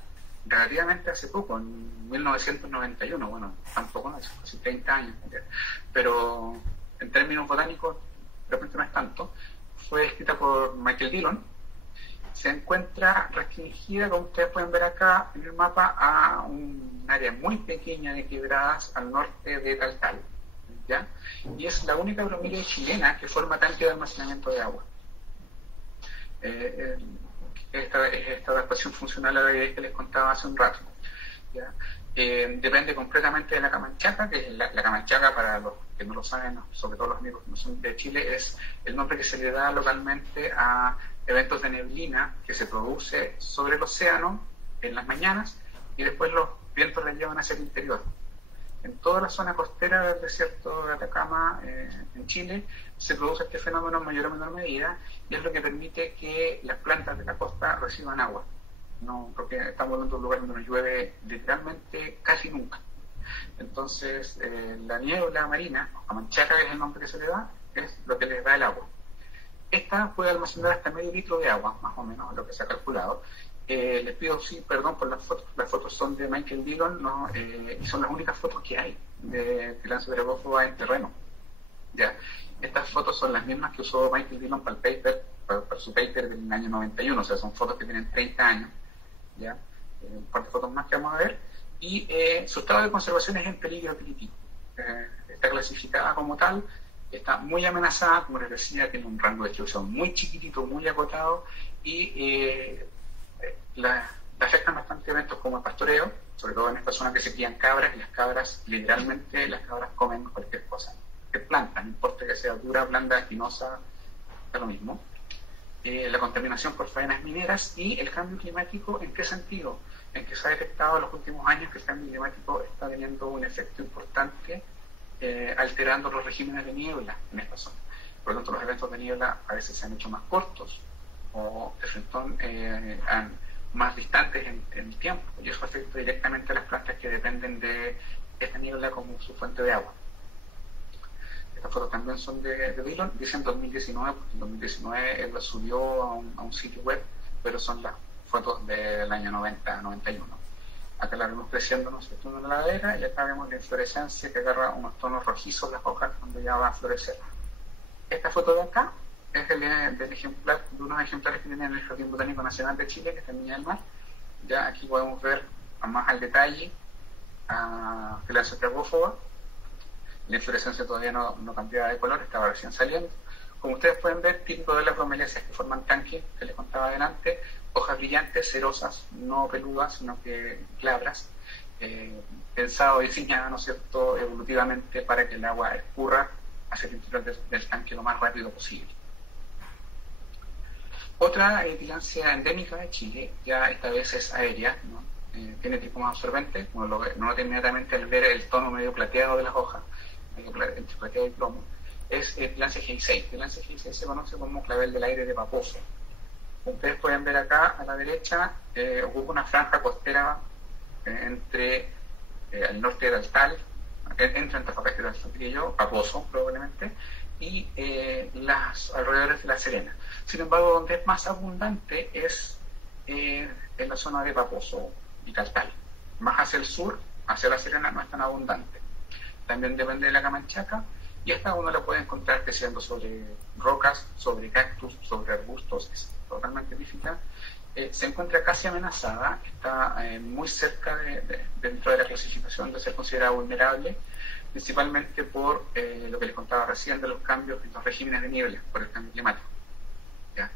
relativamente hace poco, en 1991, bueno, tampoco, hace casi 30 años, pero en términos botánicos, de repente no es tanto. Fue descrita por Michael Dillon. Se encuentra restringida, como ustedes pueden ver acá en el mapa, a un área muy pequeña de quebradas al norte de Taltal, ¿ya? Y es la única bromeliad chilena que forma tanque de almacenamiento de agua. Esta adaptación funcional a la idea que les contaba hace un rato, ¿ya? Depende completamente de la camanchaca, que es la camanchaca, para los que no lo saben, sobre todo los amigos que no son de Chile, es el nombre que se le da localmente a eventos de neblina que se produce sobre el océano en las mañanas y después los vientos la llevan hacia el interior. En toda la zona costera del desierto de Atacama, en Chile, se produce este fenómeno en mayor o menor medida y es lo que permite que las plantas de la costa reciban agua. No, porque estamos hablando de un lugar donde no llueve literalmente casi nunca. Entonces, la niebla marina, o camanchaca, que es el nombre que se le da, es lo que les da el agua. Esta puede almacenar hasta medio litro de agua, más o menos, lo que se ha calculado. Les pido perdón por las fotos. Las fotos son de Michael Dillon, ¿no? Y son las únicas fotos que hay de Tilancia trebófoba en terreno. ¿Ya? Estas fotos son las mismas que usó Michael Dillon para el paper, para su paper del año 91, o sea, son fotos que tienen 30 años, ¿ya? Un par de fotos más que vamos a ver. Y su estado de conservación es en peligro crítico. Está clasificada como tal, está muy amenazada, como les decía, tiene un rango de distribución muy chiquitito, muy acotado, y la afectan bastante eventos como el pastoreo, sobre todo en esta zona que se crían cabras, y las cabras, literalmente, las cabras comen cualquier cosa, cualquier planta, no importa que sea dura, blanda, espinosa, es lo mismo. La contaminación por faenas mineras y el cambio climático, ¿en qué sentido? En que se ha detectado en los últimos años que el cambio climático está teniendo un efecto importante, alterando los regímenes de niebla en esta zona. Por lo tanto, los eventos de niebla a veces se han hecho más cortos o de frente más distantes en el tiempo, y eso afecta directamente a las plantas que dependen de esta niebla como su fuente de agua. Estas fotos también son de Dillon, dicen 2019, porque en 2019 él las subió a un sitio web, pero son las fotos del año 90-91. Acá la vemos creciendo, ¿no es cierto?, en la ladera, y acá vemos la inflorescencia que agarra unos tonos rojizos las hojas cuando ya va a florecer. Esta foto de acá es del ejemplar, de unos ejemplares que tienen en el Jardín Botánico Nacional de Chile, que está en Viña del Mar. Ya aquí podemos ver más al detalle a Tilancia trebófoba. La inflorescencia todavía no cambiaba de color, estaba recién saliendo. Como ustedes pueden ver, típico de las bromeliáceas que forman tanque, que les contaba adelante, hojas brillantes, cerosas, no peludas, sino que glabras, pensado, diseñado, ¿no es cierto?, evolutivamente para que el agua escurra hacia el interior del tanque lo más rápido posible. Otra tilancia endémica de Chile, ya esta vez es aérea, ¿no? Tiene tipo más absorbente, uno lo nota inmediatamente al ver el tono medio plateado de las hojas, entre plateado y plomo, es Tilancia G6. Tilancia G6 se conoce como clavel del aire de Paposo. Ustedes pueden ver acá a la derecha, ocupa una franja costera entre al norte de Altal, entre Antofagasta y el Saltillo, Paposo probablemente, y las alrededores de La Serena. Sin embargo, donde es más abundante es en la zona de Paposo y Taltal. Más hacia el sur, hacia La Serena, no es tan abundante. También depende de la camanchaca, y esta uno la puede encontrar creciendo sobre rocas, sobre cactus, sobre arbustos, es totalmente epífita. se encuentra casi amenazada, está muy cerca dentro de la clasificación de ser considerada vulnerable, principalmente por lo que les contaba recién de los cambios en los regímenes de niebla por el cambio climático. ¿Ya?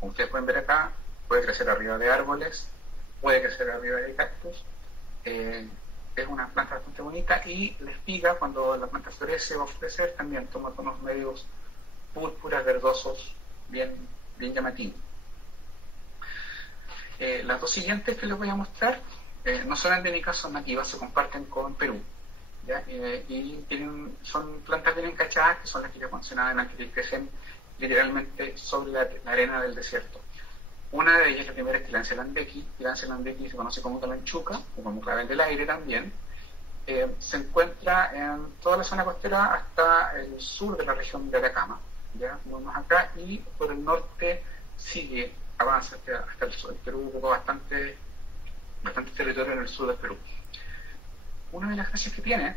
Como ustedes pueden ver acá, puede crecer arriba de árboles, puede crecer arriba de cactus, es una planta bastante bonita, y la espiga, cuando la planta florece o florecer, también toma tonos medios púrpuras, verdosos, bien llamativos. Las dos siguientes que les voy a mostrar no son endémicas, son nativas, se comparten con Perú, ¿ya? Y son plantas bien encachadas, que son las que ya mencionaba, que crecen literalmente sobre la arena del desierto. Una de ellas, la primera, es Tillandsia landeckii. Tillandsia landeckii se conoce como calanchuca, o como clavel del aire también. Se encuentra en toda la zona costera hasta el sur de la región de Atacama, ¿ya? Vamos acá, y por el norte sigue, avanza hasta el sur. El Perú ocupa bastante territorio en el sur del Perú. Una de las gracias que tiene,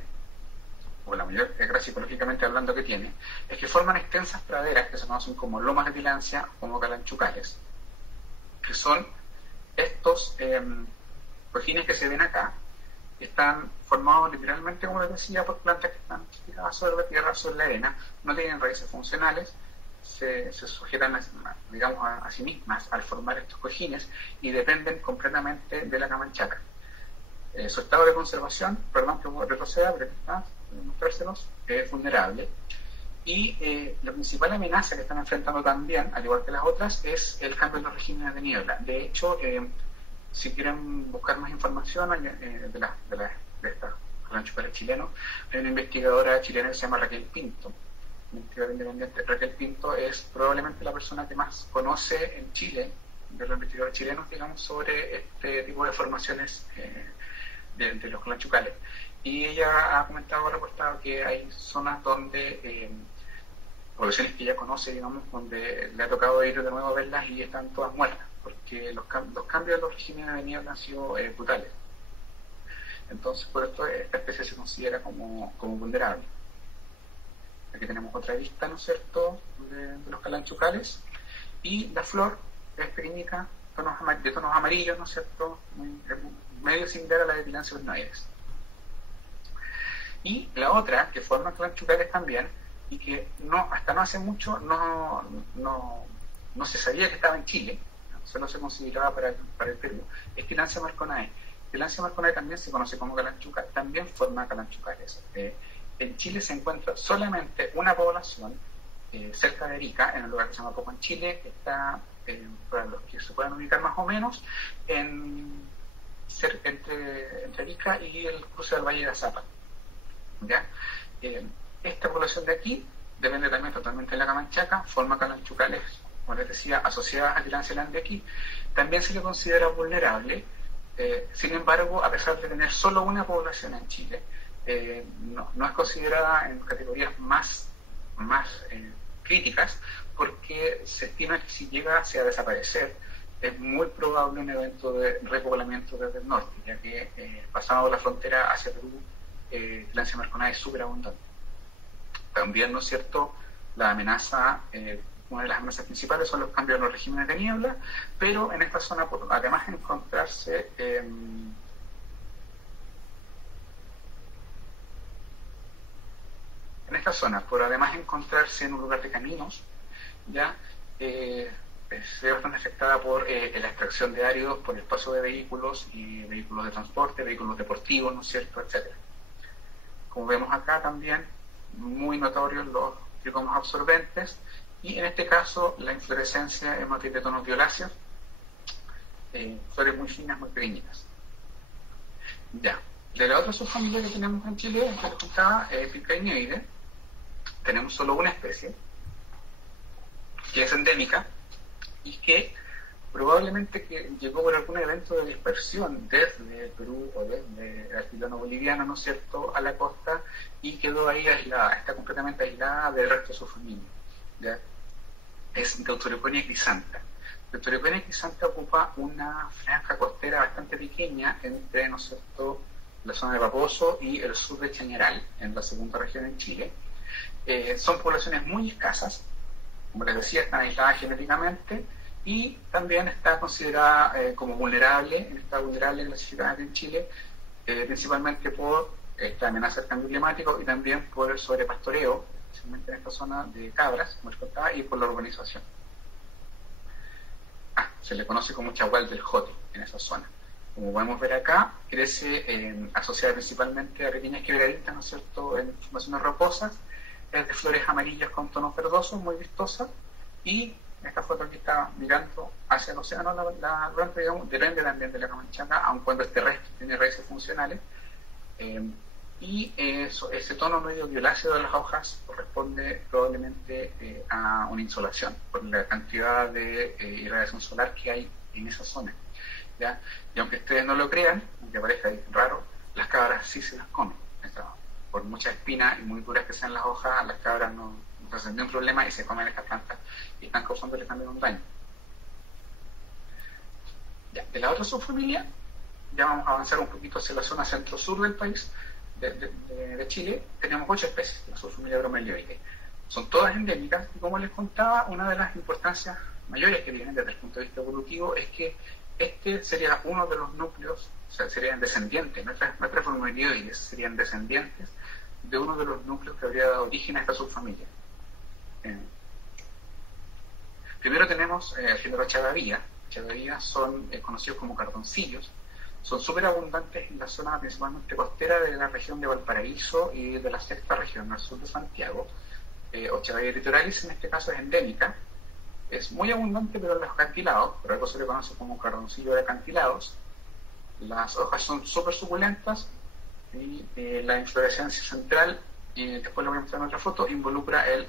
o la mayor gracia ecológicamente hablando que tiene, es que forman extensas praderas que se conocen como lomas de Tillandsia, como calanchucales, que son estos cojines que se ven acá, que están formados literalmente, como les decía, por plantas que están tiradas sobre la tierra, sobre la arena, no tienen raíces funcionales, se sujetan, digamos, a sí mismas al formar estos cojines, y dependen completamente de la camanchaca. Su estado de conservación, perdón que retroceda, pero mostrárselos, es vulnerable. Y la principal amenaza que están enfrentando también, al igual que las otras, es el cambio en los regímenes de niebla. De hecho, si quieren buscar más información de estas calanchucales chilenos, hay una investigadora chilena que se llama Raquel Pinto, investigadora independiente. Raquel Pinto es probablemente la persona que más conoce en Chile, de los investigadores chilenos, digamos, sobre este tipo de formaciones de los calanchucales. Y ella ha comentado, reportado, que hay zonas donde, poblaciones que ella conoce, digamos, donde le ha tocado ir de nuevo a verlas y están todas muertas, porque los cambios de los regímenes de niebla han sido brutales. Entonces, por esto, esta especie se considera como vulnerable. Aquí tenemos otra vista, ¿no es cierto?, de los calanchucales, y la flor es pequeñita, de tonos amarillos, ¿no es cierto?, medio similar a la de Tillandsia urnoides. Y la otra, que forma calanchucales también, y que hasta no hace mucho no se sabía que estaba en Chile, solo se consideraba para el Perú, es Tillandsia marconae. Tillandsia marconae también se conoce como calanchuca, también forma calanchucales. En Chile se encuentra solamente una población cerca de Arica, en un lugar que se llama Poconchile, que está, para los que se puedan ubicar más o menos, entre Arica y el cruce del Valle de Azapa. ¿Ya? Esta población de aquí depende también totalmente de la camanchaca, forma calanchucales, como les decía, asociadas a Tillandsia landeckii. También se le considera vulnerable, sin embargo, a pesar de tener solo una población en Chile, no es considerada en categorías más críticas, porque se estima que si llegase a desaparecer, es muy probable un evento de repoblamiento desde el norte, ya que pasando la frontera hacia Perú, Tillandsia marconae es súper abundante. También, ¿no es cierto?, la amenaza, una de las amenazas principales son los cambios en los regímenes de niebla, pero en esta zona, además de encontrarse en esta zona, por además encontrarse en un lugar de caminos, ya se ve bastante afectada por la extracción de áridos, por el paso de vehículos y vehículos de transporte, vehículos deportivos, ¿no es cierto?, etcétera. Como vemos acá también, muy notorios los tricomos absorbentes, y en este caso la inflorescencia es matriz de tonos violáceos, flores muy finas, muy pequeñitas. Ya. De la otra subfamilia que tenemos en Chile, que les contaba, Pitcairnioides, tenemos solo una especie, que es endémica, y que probablemente que llegó por algún evento de dispersión desde Perú o desde el altiplano boliviano, ¿no es cierto?, a la costa, y quedó ahí aislada, está completamente aislada del resto de su familia. ¿Ya? Es Deuteroconia crisanta. Deuteroconia crisanta ocupa una franja costera bastante pequeña entre, ¿no es cierto?, la zona de Paposo y el sur de Chañaral, en la segunda región en Chile. Son poblaciones muy escasas, como les decía, están aisladas genéticamente, y también está considerada como vulnerable, está vulnerable clasificada aquí en Chile, principalmente por esta amenaza del cambio climático y también por el sobrepastoreo, especialmente en esta zona de cabras, como les contaba, y por la urbanización. Se le conoce como Chagual del Jote en esa zona. Como podemos ver acá, crece asociada principalmente a pequeñas quebraditas, ¿no es cierto?, en formaciones rocosas, es de flores amarillas con tonos verdosos, muy vistosa, y esta foto aquí está mirando hacia el océano, la planta, digamos, depende también de la camanchaca, aun cuando es terrestre, tiene raíces funcionales, y ese tono medio violáceo de las hojas corresponde probablemente a una insolación, por la cantidad de irradiación solar que hay en esa zona, ¿ya? Y aunque ustedes no lo crean, aunque parezca raro, las cabras sí se las comen. Por muchas espinas y muy duras que sean las hojas, las cabras no hacen ningún problema y se comen estas plantas y están causándoles también un daño. Ya, de la otra subfamilia, ya vamos a avanzar un poquito hacia la zona centro-sur del país, de Chile. Tenemos 8 especies de la subfamilia Bromelioides. Son todas endémicas y, como les contaba, una de las importancias mayores que tienen desde el punto de vista evolutivo es que este sería uno de los núcleos, o sea, serían descendientes, nuestras bromelioides serían descendientes de uno de los núcleos que habría dado origen a esta subfamilia. Primero tenemos el género Chagavía. Chagavía son conocidos como cardoncillos. Son súper abundantes en la zona principalmente costera de la región de Valparaíso y de la sexta región, al sur de Santiago. Ochagavía littoralis en este caso es endémica. Es muy abundante pero en los acantilados, por algo se le conoce como cardoncillo de acantilados. Las hojas son súper suculentas y la inflorescencia central, y después lo voy a mostrar en otra foto, involucra el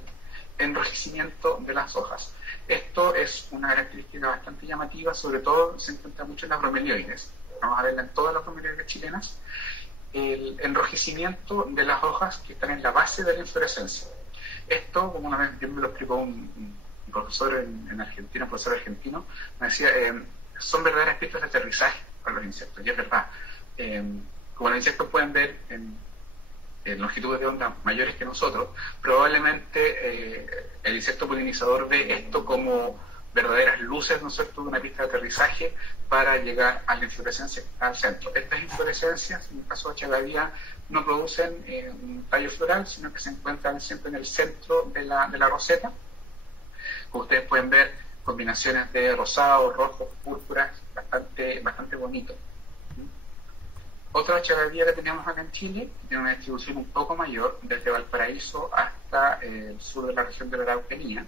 enrojecimiento de las hojas. Esto es una característica bastante llamativa, sobre todo se encuentra mucho en las bromelioides. Vamos a verla en todas las bromelioides chilenas. El enrojecimiento de las hojas que están en la base de la inflorescencia. Esto, como una vez me lo explicó un profesor en Argentina, un profesor argentino, me decía, son verdaderas pistas de aterrizaje para los insectos, y es verdad. Como los insectos pueden ver en longitudes de onda mayores que nosotros, probablemente el insecto polinizador ve esto como verdaderas luces, ¿no es cierto?, de una pista de aterrizaje para llegar a la inflorescencia al centro. Estas inflorescencias, en el caso de Chagavía, no producen un tallo floral, sino que se encuentran siempre en el centro de la roseta. Como ustedes pueden ver, combinaciones de rosado, rojo, púrpuras, bastante bonito. Otra Chagavía que tenemos acá en Chile, que tiene una distribución un poco mayor, desde Valparaíso hasta el sur de la región de la Araucanía,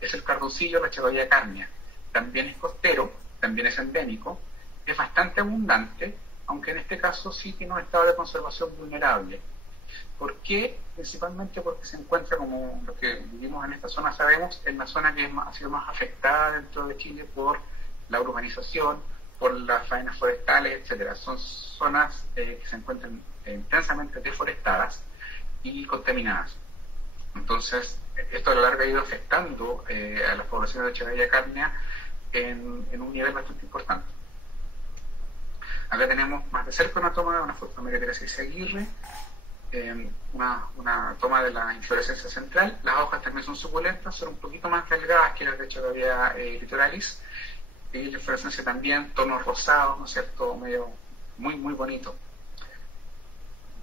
es el cardoncillo, la Chagavía carnia. También es costero, también es endémico, es bastante abundante, aunque en este caso sí tiene un estado de conservación vulnerable. ¿Por qué? Principalmente porque se encuentra, como los que vivimos en esta zona sabemos, en la zona que ha sido más afectada dentro de Chile por la urbanización, por las faenas forestales, etcétera. Son zonas que se encuentran intensamente deforestadas y contaminadas. Entonces, esto a lo largo ha ido afectando a las poblaciones de Chagavía carnia en un nivel bastante importante. Acá tenemos más de cerca una toma, una foto de María Teresa Aguirre, una toma de la inflorescencia central. Las hojas también son suculentas, son un poquito más delgadas que las de Chagavía littoralis, y la inflorescencia también, tonos rosados, ¿no es cierto?, medio muy bonito.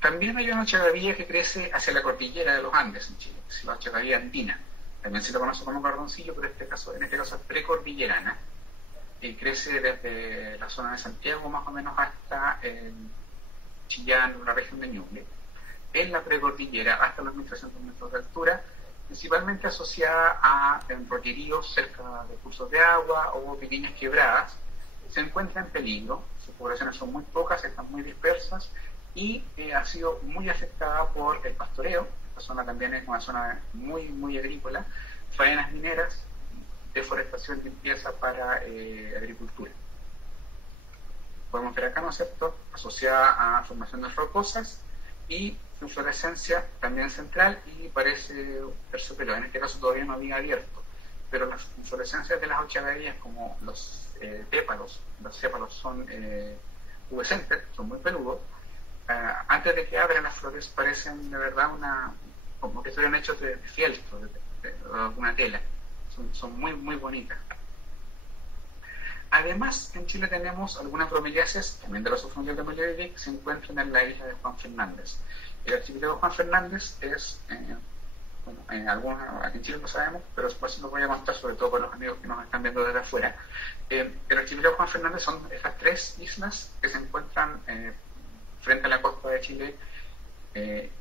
También hay una Chagavía que crece hacia la cordillera de los Andes en Chile, que es la Chagavía andina. También se lo conoce como cardoncillo, pero en este caso es precordillerana. Y crece desde la zona de Santiago más o menos hasta Chillán, la región de Ñuble. En la precordillera hasta los 1300 metros de altura, principalmente asociada a rolleríos cerca de cursos de agua o pequeñas quebradas. Se encuentra en peligro, sus poblaciones son muy pocas, están muy dispersas, y ha sido muy afectada por el pastoreo. Esta zona también es una zona muy agrícola, faenas mineras, deforestación, limpieza para agricultura. Podemos ver acá, ¿no es cierto?, asociada a formaciones rocosas y su inflorescencia también central y parece terciopelo. En este caso todavía no había abierto, pero las inflorescencias de las Chagavías, como los sépalos son pubescentes, son muy peludos. Antes de que abran las flores parecen de verdad como que estuvieran hechos de fieltro, de alguna tela. Son muy bonitas. Además, en Chile tenemos algunas bromeliáceas, también de los subfamilias de Bromeliaceae, que se encuentran en la isla de Juan Fernández. El archipiélago Juan Fernández es, bueno, algunos aquí en Chile lo sabemos, pero después lo voy a contar, sobre todo para los amigos que nos están viendo desde afuera. El archipiélago Juan Fernández son estas 3 islas que se encuentran frente a la costa de Chile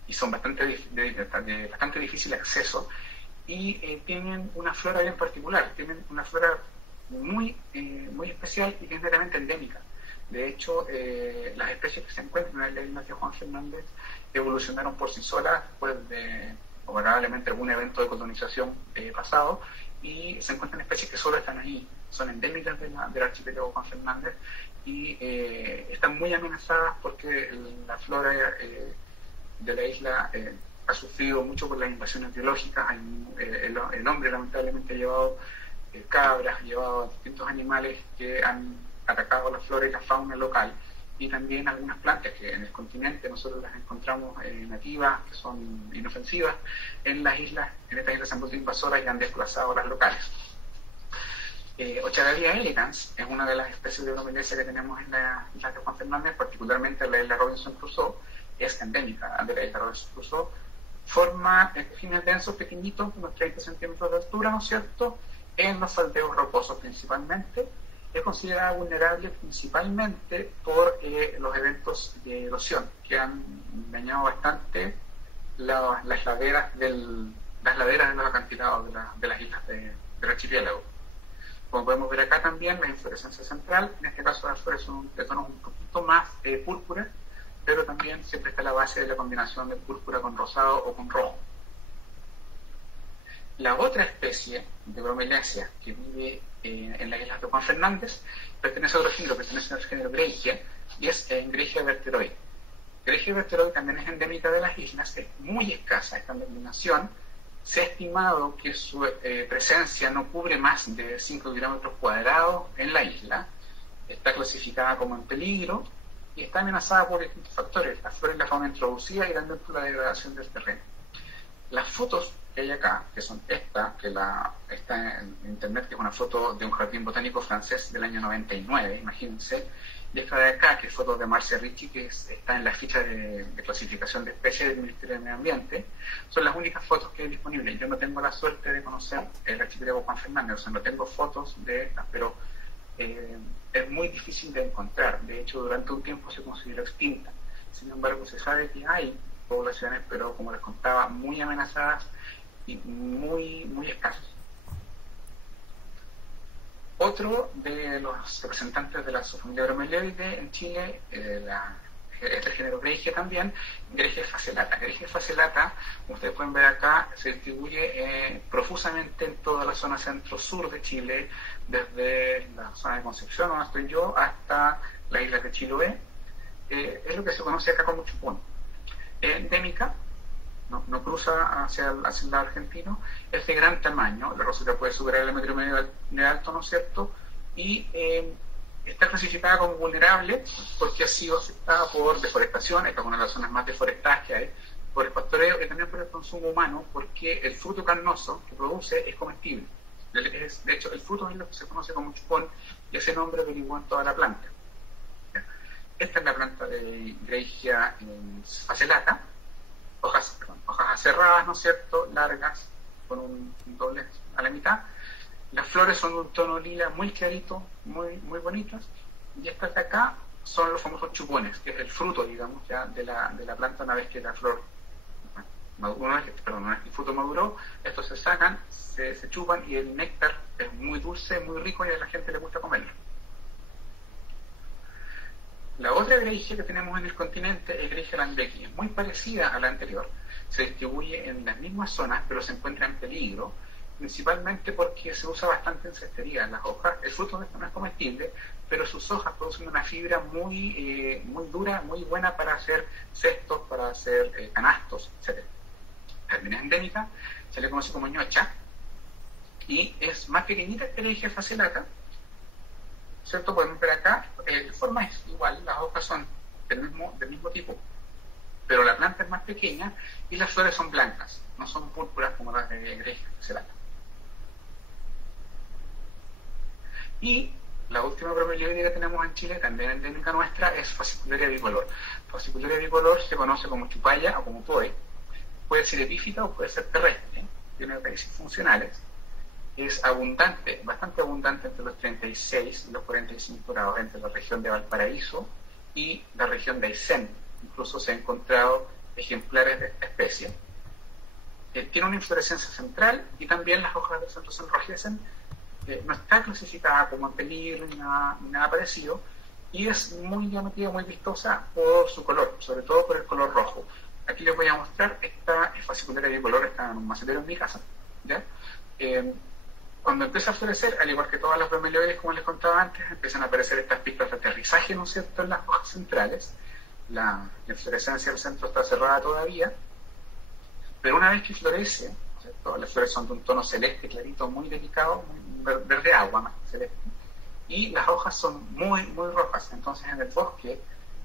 y son bastante difícil acceso, y tienen una flora bien particular, tienen una flora muy especial y que es netamente endémica. De hecho, las especies que se encuentran en la isla de Juan Fernández evolucionaron por sí solas después de probablemente algún evento de colonización pasado, y se encuentran especies que solo están ahí, son endémicas del archipiélago Juan Fernández, y están muy amenazadas porque la flora de la isla ha sufrido mucho por las invasiones biológicas. El hombre lamentablemente ha llevado cabras, ha llevado distintos animales que han atacado la flora y la fauna local, y también algunas plantas que en el continente nosotros las encontramos nativas, que son inofensivas. En estas islas se han vuelto invasoras y han desplazado las locales. Ochararia elegans es una de las especies de bromeliaceae que tenemos en la isla de Juan Fernández, particularmente en la isla Robinson Crusoe. Es endémica de la isla Robinson Crusoe. Forma espines densos pequeñitos, unos 30 centímetros de altura, ¿no es cierto?, en los faldeos rocosos principalmente. Es considerada vulnerable principalmente por los eventos de erosión, que han dañado bastante las laderas de los acantilados de las islas del archipiélago. Como podemos ver acá también, la inflorescencia central, en este caso las flores son de tonos un poquito más púrpura, pero también siempre está la base de la combinación de púrpura con rosado o con rojo. La otra especie de bromeliácea que vive en las islas de Juan Fernández pertenece a otro género, pertenece al género Greigia, y es Greigia verteroi. Greigia verteroi también es endémica de las islas, es muy escasa esta denominación. Se ha estimado que su presencia no cubre más de 5 kilómetros cuadrados en la isla. Está clasificada como en peligro y está amenazada por distintos factores, la flora y la fauna introducida, y también por la degradación del terreno. Las fotos que hay acá, que son esta, está en internet, que es una foto de un jardín botánico francés del año 99, imagínense, y esta de acá, que es foto de Marcia Ricci, que está en la ficha de clasificación de especies del Ministerio de Medio Ambiente. Son las únicas fotos que hay disponibles. Yo no tengo la suerte de conocer el archipiélago Juan Fernández, o sea, no tengo fotos de estas, pero es muy difícil de encontrar. De hecho, durante un tiempo se consideró extinta. Sin embargo, se sabe que hay poblaciones, pero como les contaba, muy amenazadas y muy escasas. Otro de los representantes de la subfamilia Bromeliaceae en Chile, este género Greigia también, Greigia fasciolata. Greigia fasciolata, como ustedes pueden ver acá, se distribuye profusamente en toda la zona centro-sur de Chile, desde la zona de Concepción, donde estoy yo, hasta la isla de Chiloé. Es lo que se conoce acá como chupón. Es endémica, no cruza hacia el lado argentino, es de gran tamaño, la roseta puede superar el metro y medio de alto, ¿no es cierto?, y está clasificada como vulnerable porque ha sido afectada por deforestación. Esta es una de las zonas más deforestadas que hay, por el pastoreo y también por el consumo humano, porque el fruto carnoso que produce es comestible. De hecho, el fruto es lo que se conoce como chupón, y ese nombre derivó en toda la planta. Esta es la planta de Greigia fasciolata, hojas aserradas, ¿no es cierto?, largas, con un doblez a la mitad. Las flores son de un tono lila muy clarito, muy bonitas, y estas de acá son los famosos chupones, que es el fruto, digamos, ya de la planta una vez que la flor, una vez que el fruto maduró. Estos se sacan, se chupan, y el néctar es muy dulce, muy rico, y a la gente le gusta comerlo. La otra Greigia que tenemos en el continente es Greigia lambecki, es muy parecida a la anterior, se distribuye en las mismas zonas, pero se encuentra en peligro, principalmente porque se usa bastante en cestería. Las hojas, el fruto no es comestible, pero sus hojas producen una fibra muy dura, muy buena para hacer cestos, para hacer canastos, etc. También es endémica, se le conoce como ñocha, y es más pequeñita que la Greigia fasciolata, ¿cierto? Podemos ver acá, la forma es igual, las hojas son del mismo tipo, pero la planta es más pequeña y las flores son blancas, no son púrpuras como las de Greigia fasciolata. Y la última bromelióide que tenemos en Chile, también endémica nuestra, es Fascicularia bicolor. Fascicularia bicolor se conoce como chupalla o como poe, puede ser epífita o puede ser terrestre, tiene raíces funcionales, es abundante, bastante abundante entre los 36 y los 45 grados entre la región de Valparaíso y la región de Aysén. Incluso se han encontrado ejemplares de esta especie. Tiene una inflorescencia central y también las hojas del centro se enrojecen. No está clasificada como en peligro ni nada parecido, y es muy llamativa, muy vistosa por su color, sobre todo por el color rojo. Aquí les voy a mostrar, esta fascicularia bicolor está en un macetero en mi casa, ¿ya? Cuando empieza a florecer, al igual que todas las bromelióides, como les contaba antes, empiezan a aparecer estas pistas de aterrizaje, ¿no es cierto?, en las hojas centrales. La inflorescencia del centro está cerrada todavía, pero una vez que florece, ¿cierto?, las flores son de un tono celeste clarito, muy delicado, muy verde agua más que celeste, y las hojas son muy, muy rojas. Entonces en el bosque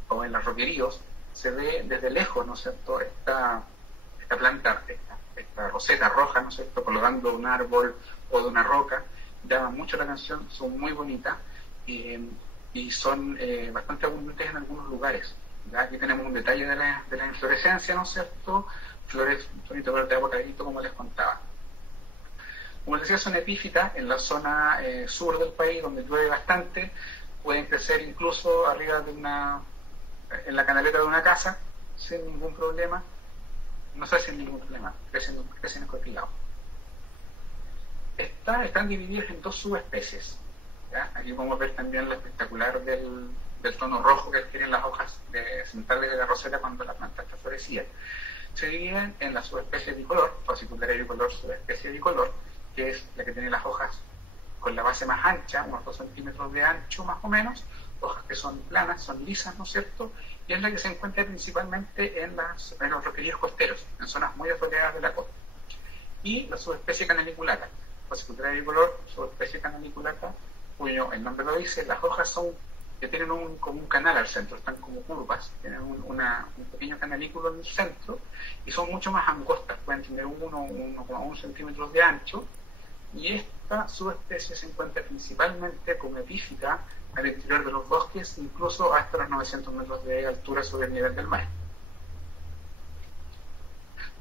o en los roqueríos se ve desde lejos, ¿no es cierto?, esta planta, esta roseta roja, ¿no es cierto?, colgando de un árbol o de una roca, llama mucho la atención, son muy bonitas y son bastante abundantes en algunos lugares. ¿Ya? Aquí tenemos un detalle de la inflorescencia, ¿no es cierto?, flores, un tonito verde agua clarito, como les contaba. Como les decía, son epífitas en la zona sur del país, donde llueve bastante, pueden crecer incluso arriba de en la canaleta de una casa, sin ningún problema. No sé, sin ningún problema, crecen en cualquier lado. Están divididas en dos subespecies. ¿Ya? Aquí podemos ver también lo espectacular del tono rojo que adquieren las hojas centrales de la roseta cuando la planta está florecida. Se dividen en la subespecie bicolor, Fascicularia bicolor, subespecie bicolor, que es la que tiene las hojas con la base más ancha, unos 2 centímetros de ancho más o menos, hojas que son planas, son lisas, ¿no es cierto?, y es la que se encuentra principalmente en los roqueríos costeros, en zonas muy asoleadas de la costa. Y la subespecie canaliculata, Fascicularia bicolor, subespecie canaliculata, cuyo el nombre lo dice, las hojas que tienen como un canal al centro, están como curvas, tienen un pequeño canalículo en el centro y son mucho más angostas, pueden tener 1,1 centímetros de ancho, y esta subespecie se encuentra principalmente como epífita al interior de los bosques, incluso hasta los 900 metros de altura sobre el nivel del mar.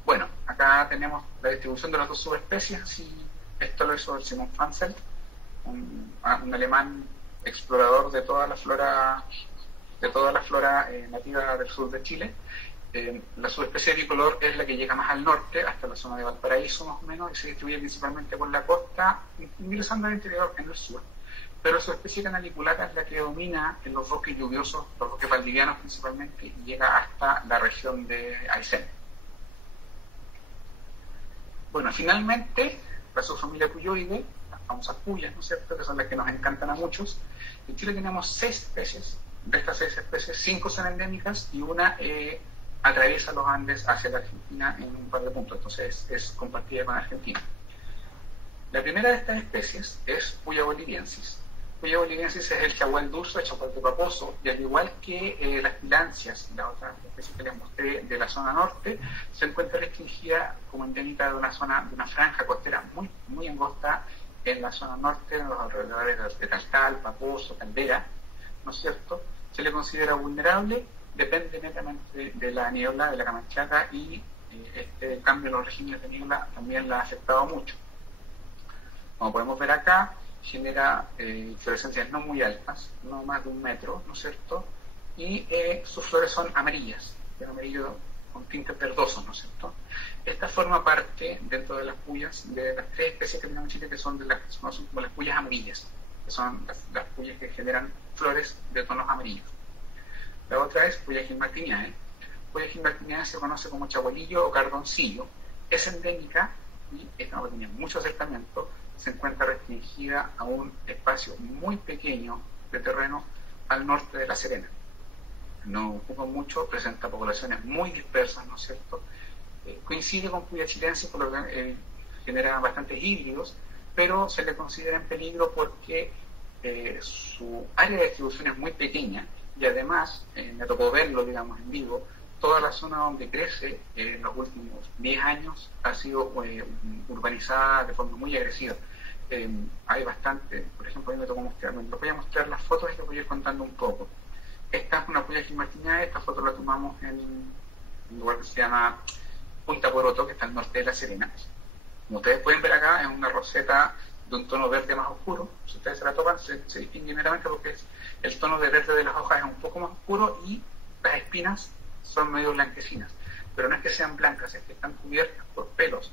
Bueno, acá tenemos la distribución de las dos subespecies, y esto lo hizo Simon Pfanzel, un alemán explorador de toda la flora nativa del sur de Chile. La subespecie bicolor es la que llega más al norte, hasta la zona de Valparaíso más o menos, y se distribuye principalmente por la costa, ingresando al interior en el sur. Pero la subespecie canaliculata es la que domina en los bosques lluviosos, los bosques valdivianos principalmente, y llega hasta la región de Aysén. Bueno, finalmente, la subfamilia puyoide, las famosas puyas, ¿no es cierto?, que son las que nos encantan a muchos. En Chile tenemos 6 especies. De estas 6 especies, 5 son endémicas y una atraviesa los Andes hacia la Argentina en un par de puntos, entonces es compartida con Argentina. La primera de estas especies es Puya boliviensis. Puya boliviensis es el chagual dulce, el chagual de paposo, y al igual que las pilancias, la otra especie que les mostré de la zona norte, se encuentra restringida como endémica de una franja costera muy, muy angosta en la zona norte, en los alrededores de Taltal, Paposo, Caldera, ¿no es cierto? Se le considera vulnerable, depende netamente de la niebla, de la camanchaca, y este cambio en los regímenes de niebla también la ha afectado mucho. Como podemos ver acá, genera inflorescencias no muy altas, no más de 1 metro, ¿no es cierto? Y sus flores son amarillas, de amarillo con tintes verdosos, ¿no es cierto? Esta forma parte, dentro de las puyas, de las 3 especies que tenemos en Chile, que son de las que se conocen como las puyas amarillas, que son las puyas que generan flores de tonos amarillos. La otra es Puya gilmartiniae. Puya gilmartiniae se conoce como chagualillo o cardoncillo, es endémica y esta no tiene mucho acercamiento, se encuentra restringida a un espacio muy pequeño de terreno al norte de La Serena. No ocupa mucho, presenta poblaciones muy dispersas, ¿no es cierto? Coincide con Puya chilensis, por lo que genera bastantes híbridos, pero se le considera en peligro porque su área de distribución es muy pequeña, y además, me tocó verlo, digamos, en vivo, toda la zona donde crece en los últimos 10 años ha sido urbanizada de forma muy agresiva. hay bastante. Por ejemplo, a mí me tocó mostrar, les voy a mostrar las fotos y les voy a ir contando un poco. Esta es una puya gilmartiniae. Esta foto la tomamos en un lugar que se llama Punta Poroto, que está al norte de La Serena. Como ustedes pueden ver acá, es una roseta de un tono verde más oscuro. Si ustedes se la tocan, se distingue meramente porque el tono de verde de las hojas es un poco más oscuro y las espinas son medio blanquecinas. Pero no es que sean blancas, es que están cubiertas por pelos.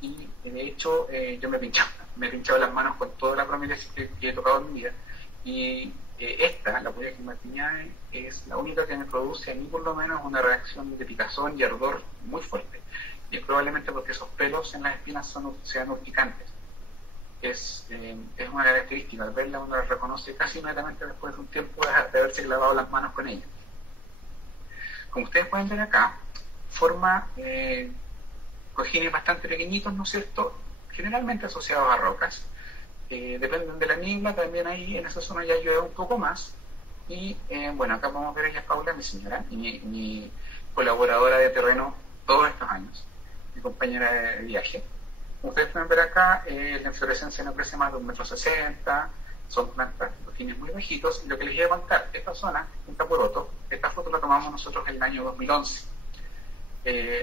Y de hecho, yo me he pinchado las manos con toda la promilia que he tocado en mi vida. Y la Puya gilmartiniae, es la única que me produce a mí por lo menos una reacción de picazón y ardor muy fuerte. Y es probablemente porque esos pelos en las espinas sean urticantes. Es una característica. Al verla uno la reconoce casi inmediatamente después de un tiempo de haberse lavado las manos con ella. Como ustedes pueden ver acá, forma cojines bastante pequeñitos, ¿no es cierto? Generalmente asociados a rocas. Dependen de la niebla, también ahí en esa zona ya llueve un poco más. Y bueno, acá podemos ver a ella es Paula, mi señora, y mi colaboradora de terreno todos estos años, mi compañera de viaje. Como ustedes pueden ver acá, la inflorescencia no crece más de 1,60 m, son plantas de cojines muy bajitos. Y lo que les voy a contar, esta zona, Punta Poroto, esta foto la tomamos nosotros en el año 2011.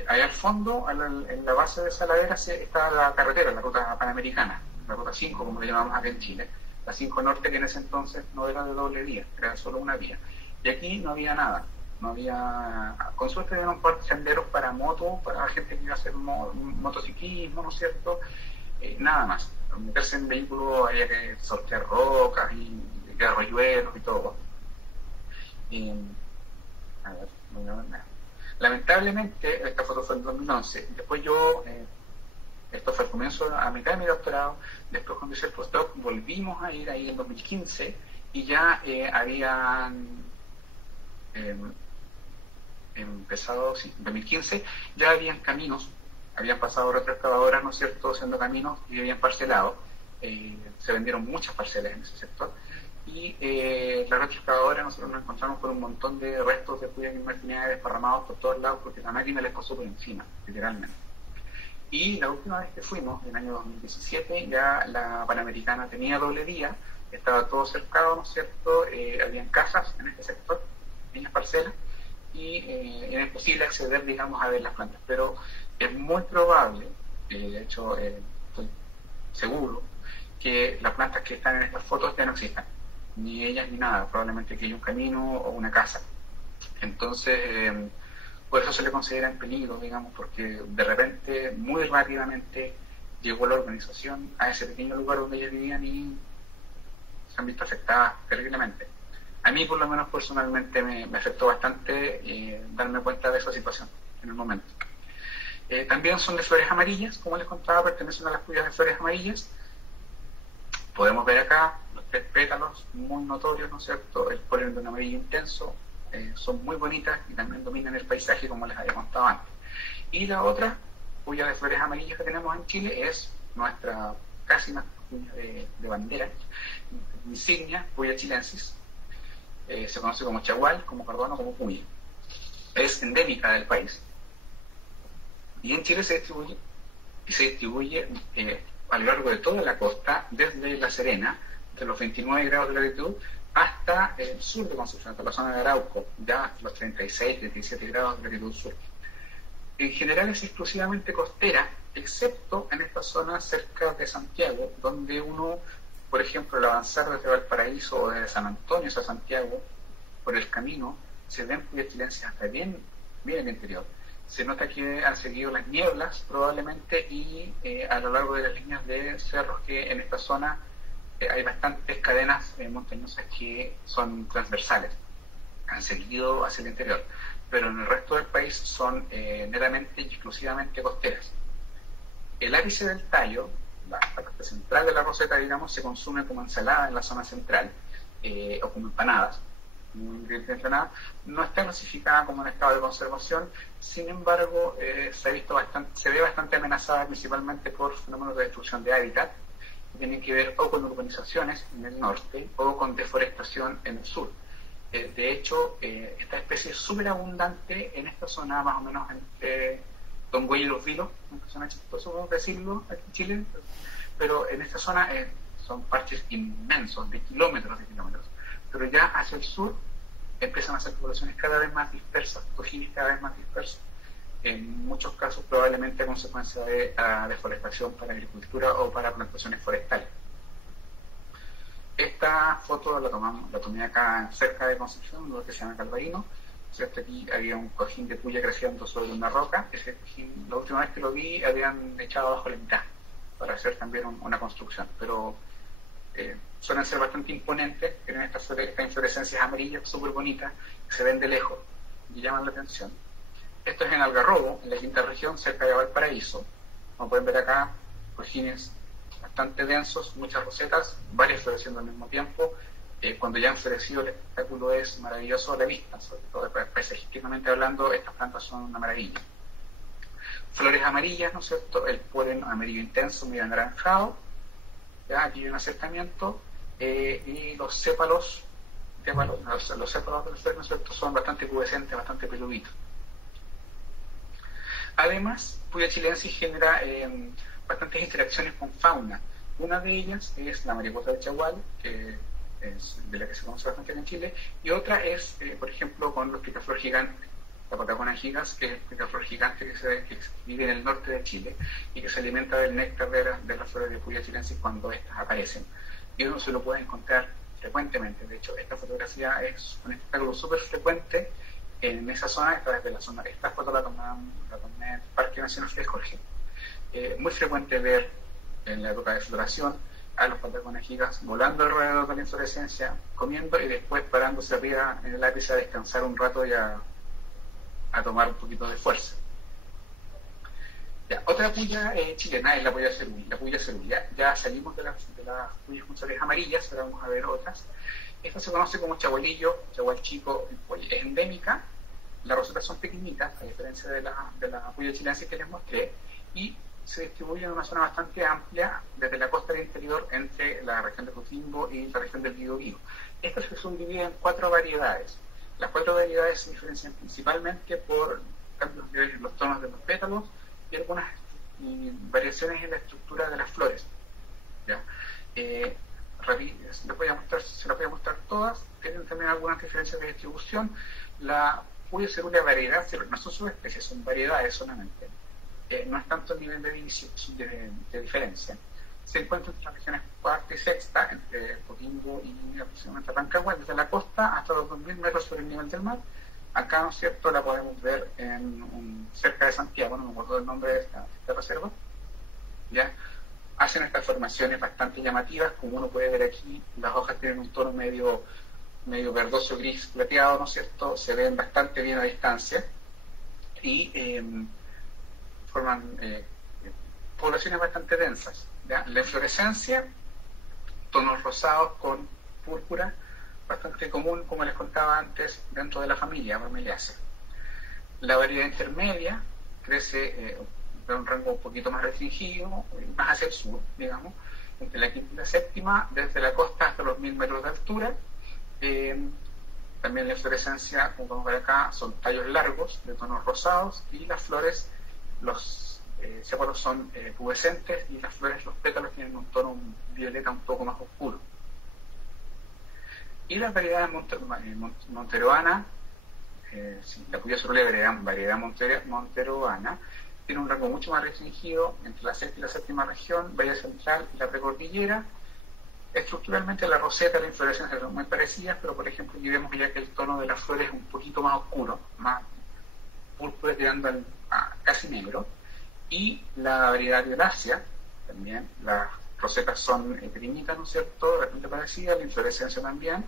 Allá al fondo, en la base de esa ladera, está la carretera, la ruta panamericana, la ruta 5, como le llamamos acá en Chile, la 5 Norte, que en ese entonces no era de doble vía, era solo una vía. Y aquí no había nada, no había, con suerte había un par de senderos para moto, para la gente que iba a hacer motociclismo, ¿no es cierto? Nada más. Meterse en vehículos, había que sortear rocas y arroyuelos y todo. A ver, no voy a ver nada. Lamentablemente, esta foto fue en 2011. Después esto fue el comienzo a mitad de mi doctorado. Después, cuando hice el postdoc, volvimos a ir ahí en 2015 y ya habían empezado, sí, en 2015 ya habían caminos, habían pasado retroexcavadoras, ¿no es cierto?, haciendo caminos y habían parcelado. Se vendieron muchas parcelas en ese sector. Y la retroexcavadora, nosotros nos encontramos con un montón de restos de Puya gilmartiniae desparramados por todos lados porque la máquina les pasó por encima, literalmente. Y la última vez que fuimos, en el año 2017, ya la Panamericana tenía doble vía, estaba todo cercado, ¿no es cierto? Habían casas en este sector, pequeñas parcelas, y era imposible acceder, digamos, a ver las plantas. Pero es muy probable, de hecho, estoy seguro, que las plantas que están en estas fotos ya no existan, ni ellas ni nada, probablemente que hay un camino o una casa. Entonces, por eso se le considera en peligro, digamos, porque de repente, muy rápidamente, llegó la organización a ese pequeño lugar donde ellas vivían y se han visto afectadas terriblemente. A mí, por lo menos personalmente, me afectó bastante darme cuenta de esa situación en el momento. También son de flores amarillas, como les contaba, pertenecen a las puyas de flores amarillas. Podemos ver acá los 3 pétalos muy notorios, ¿no es cierto? El polen de un amarillo intenso, son muy bonitas y también dominan el paisaje, como les había contado antes. Y la otra puya de flores amarillas que tenemos en Chile es nuestra puya de bandera, insignia, Puya chilensis. Se conoce como chagual, como carduano, como puya. Es endémica del país. Y en Chile se distribuye a lo largo de toda la costa, desde La Serena, de los 29 grados de latitud, hasta el sur de Concepción, hasta la zona de Arauco, ya los 36, 37 grados de latitud sur. En general es exclusivamente costera, excepto en esta zona cerca de Santiago, donde uno, por ejemplo, al avanzar desde Valparaíso o desde San Antonio hacia Santiago, por el camino, se ven puyas chilenses hasta bien en el interior. Se nota que han seguido las nieblas probablemente y a lo largo de las líneas de cerros que en esta zona hay bastantes cadenas montañosas que son transversales, han seguido hacia el interior, pero en el resto del país son netamente y exclusivamente costeras. El ápice del tallo, la parte central de la roseta, digamos, se consume como ensalada en la zona central o como empanadas. No está clasificada como en estado de conservación, sin embargo se ve bastante amenazada principalmente por fenómenos de destrucción de hábitat que tienen que ver o con urbanizaciones en el norte o con deforestación en el sur. De hecho, esta especie es súper abundante en esta zona, más o menos entre Tongoy y Los Vilos, una zona chistosa, podemos decirlo, aquí en Chile, pero en esta zona son parches inmensos, de kilómetros, pero ya hacia el sur empiezan a ser poblaciones cada vez más dispersas, cojines cada vez más dispersos, en muchos casos probablemente a consecuencia de deforestación para agricultura o para plantaciones forestales. Esta foto la tomé acá cerca de Concepción, un lugar que se llama Calvarino. ¿Cierto? Aquí había un cojín de puya creciendo sobre una roca. Ese cojín, la última vez que lo vi, habían echado abajo la mitad para hacer también una construcción, pero suelen ser bastante imponentes, tienen estas inflorescencias amarillas súper bonitas, que se ven de lejos y llaman la atención. Esto es en Algarrobo, en la quinta región, cerca de Valparaíso. Como pueden ver acá, cojines bastante densos, muchas rosetas, varias floreciendo al mismo tiempo. Cuando ya han florecido, el espectáculo es maravilloso a la vista, sobre todo paisajísticamente hablando, estas plantas son una maravilla. Flores amarillas, ¿no es cierto? El polen amarillo intenso, medio anaranjado. ¿Ya? Aquí hay un acercamiento. Y los sépalos, los sépalos de las flores, ¿no es cierto?, son bastante pubescentes, bastante peluditos. Además, Puya chilensis genera bastantes interacciones con fauna. Una de ellas es la mariposa del chagual, que es de la que se conoce bastante en Chile, y otra es, por ejemplo, con los picaflor gigantes, la Patagona gigas, que es el picaflor gigante que vive en el norte de Chile y que se alimenta del néctar de las flores de Puya chilensis cuando estas aparecen. Y uno se lo puede encontrar frecuentemente. De hecho, esta fotografía es un espectáculo súper frecuente en esa zona, esta vez de la zona. Esta foto la tomé en el Parque Nacional de Jorge. Muy frecuente ver en la época de floración a los patagones gigas volando alrededor de la inflorescencia, comiendo y después parándose arriba en el ápice a descansar un rato y a tomar un poquito de fuerza. Ya, otra puya chilena es la puya cerul. Ya salimos de las puyas con flores amarillas, ahora vamos a ver otras. Esta se conoce como chagualillo, chagual chico, es endémica. Las rosetas son pequeñitas, a diferencia de la puya chilensis que les mostré, y se distribuye en una zona bastante amplia desde la costa del interior entre la región de Coquimbo y la región del Biobío. Estas se subdividen en 4 variedades. Las 4 variedades se diferencian principalmente por cambios en los tonos de los pétalos y algunas variaciones en la estructura de las flores. ¿Ya? Se las voy a mostrar todas. Tienen también algunas diferencias de distribución. La puya cerúlea variedad, no son subespecies, son variedades solamente. No es tanto el nivel de diferencia. Se encuentra entre las regiones cuarta y sexta, entre Coquimbo y aproximadamente Rancagua, desde la costa hasta los 2000 metros sobre el nivel del mar. Acá, ¿no es cierto?, la podemos ver cerca de Santiago, no me acuerdo el nombre de esta reserva. ¿Ya? Hacen estas formaciones bastante llamativas, como uno puede ver aquí, las hojas tienen un tono medio verdoso, gris, plateado, ¿no es cierto?, se ven bastante bien a distancia y forman poblaciones bastante densas. ¿Ya? La inflorescencia, tonos rosados con púrpura, bastante común, como les contaba antes, dentro de la familia Bromeliaceae. La variedad intermedia crece de un rango un poquito más restringido, más hacia el sur, digamos, entre la quinta y la séptima, desde la costa hasta los 1000 metros de altura. También la inflorescencia, como podemos ver acá, son tallos largos, de tonos rosados, y las flores, los sépalos son pubescentes, y las flores, los pétalos tienen un tono violeta un poco más oscuro. Y la variedad monteroana, la puya cerúlea variedad monteroana, tiene un rango mucho más restringido entre la sexta y la séptima región, Valle Central y la precordillera. Estructuralmente la roseta y la inflorescencia son muy parecidas, pero por ejemplo aquí vemos ya que el tono de las flores es un poquito más oscuro, más púrpura tirando a casi negro. Y la variedad violácea, también las rosetas son pequeñitas, ¿no es cierto?, bastante parecidas, la inflorescencia también,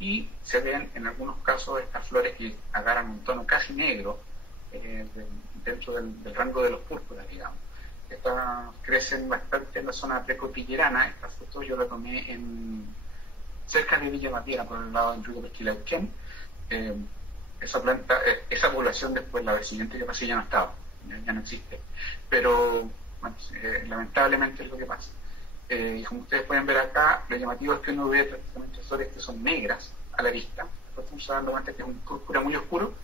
y se ven en algunos casos estas flores que agarran un tono casi negro dentro del rango de los púrpuras, digamos. Estas crecen bastante en la zona precordillerana. Esta foto yo la tomé cerca de Villa Mapiera, por el lado de Enrique Pesquilauquén. Esa planta, esa población después, la siguiente que pasé, ya no estaba, ya no existe. Pero bueno, lamentablemente es lo que pasa. Y como ustedes pueden ver acá, lo llamativo es que uno ve prácticamente flores que son negras a la vista. Estamos dando cuenta que es un púrpura muy oscuro,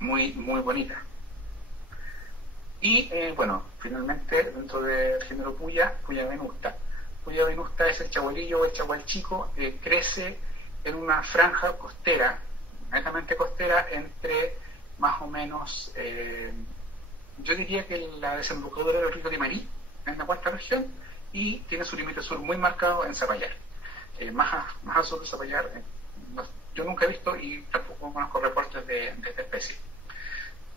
muy bonita. Y bueno, finalmente dentro del género puya, puya venusta. Puya venusta es el chagualillo o el chagual chico, crece en una franja costera, netamente costera, entre más o menos, yo diría que la desembocadura del río de Marí, en la cuarta región, y tiene su límite sur muy marcado en Zapallar. Más al sur de Zapallar, yo nunca he visto y tampoco conozco reportes de esta especie.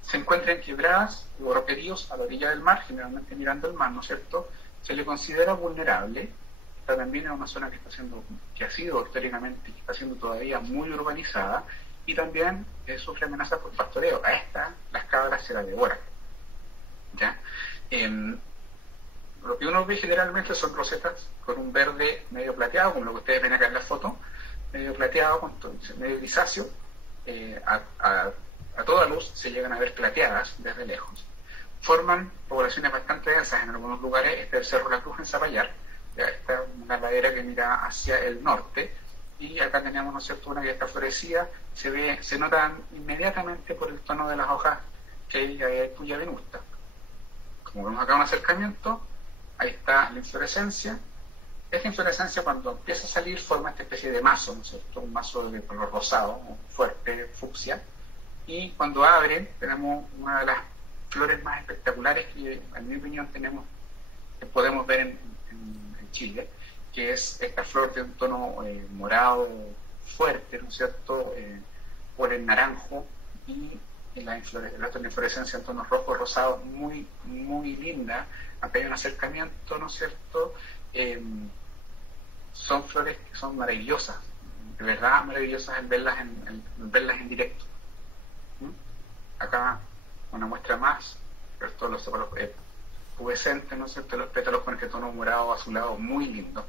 Se encuentra en quebradas o roqueríos a la orilla del mar, generalmente mirando el mar, ¿no es cierto? Se le considera vulnerable, está también en una zona que ha sido históricamente y está siendo todavía muy urbanizada, y también sufre amenazas por pastoreo. A esta, las cabras se la devoran. ¿Ya? Lo que uno ve generalmente son rosetas con un verde medio plateado, como lo que ustedes ven acá en la foto, medio plateado, medio grisáceo. A toda luz se llegan a ver plateadas desde lejos. Forman poblaciones bastante densas en algunos lugares. Este es el Cerro La Cruz en Zapallar. Esta es una ladera que mira hacia el norte. Y acá tenemos, ¿no es cierto?, una que está florecida. Se notan inmediatamente por el tono de las hojas que hay puya venusta. Como vemos acá un acercamiento, ahí está la inflorescencia. Esta inflorescencia, cuando empieza a salir, forma esta especie de mazo, ¿no es cierto?, un mazo de color rosado, fuerte, fucsia. Y cuando abre, tenemos una de las flores más espectaculares que, en mi opinión, que podemos ver en Chile, que es esta flor de un tono morado fuerte, ¿no es cierto?, por el naranjo, y la inflorescencia en tonos rojos rosados, muy, muy linda. Acá hay un acercamiento, ¿no es cierto? Son flores que son maravillosas, de verdad maravillosas en verlas en directo. Acá una muestra más, todos los sépalos pubescentes, ¿no es cierto?, los pétalos con este tono morado azulado muy lindo.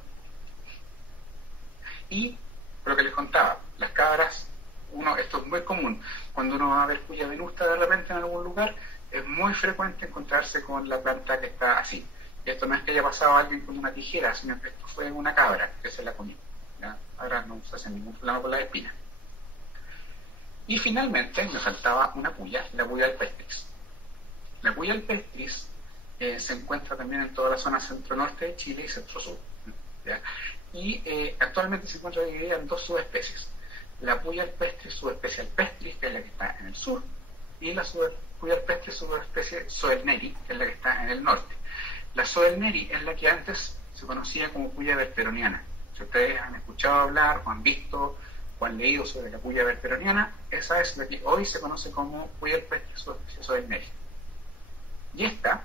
Y lo que les contaba, las cabras, esto es muy común, cuando uno va a ver puya venusta de repente en algún lugar, es muy frecuente encontrarse con la planta que está así. Y esto no es que haya pasado a alguien con una tijera, sino que esto fue una cabra que se la comió. ¿Ya? Ahora no se hace ningún problema con la espina. Y finalmente me faltaba una puya, la puya alpestris. La puya alpestris se encuentra también en toda la zona centro-norte de Chile y centro-sur. ¿Ya? Y actualmente se encuentra dividida en dos subespecies. La puya alpestris, subespecie alpestris, que es la que está en el sur, y la puya alpestris, subespecie soelneri, que es la que está en el norte. La soelneri es la que antes se conocía como puya verteroniana. Si ustedes han escuchado hablar o han visto o han leído sobre la puya verteroniana, esa es la que hoy se conoce como puya alpestris, subespecie soelneri. Y esta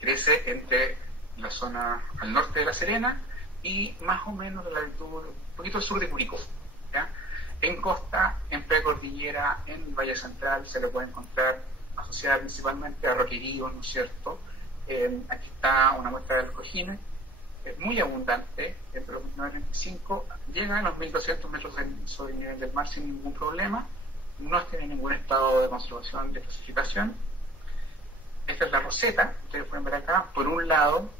crece entre la zona al norte de La Serena y más o menos de la altitud, un poquito al sur de Curicó. ¿Ya? En costa, en precordillera, en Valle Central, se le puede encontrar asociada principalmente a roqueríos, ¿no es cierto? Aquí está una muestra de los cojines, es muy abundante, entre los 1925, llega a los 1200 metros sobre el nivel del mar sin ningún problema, no tiene ningún estado de conservación, de clasificación. Esta es la roseta, ustedes pueden ver acá, por un lado,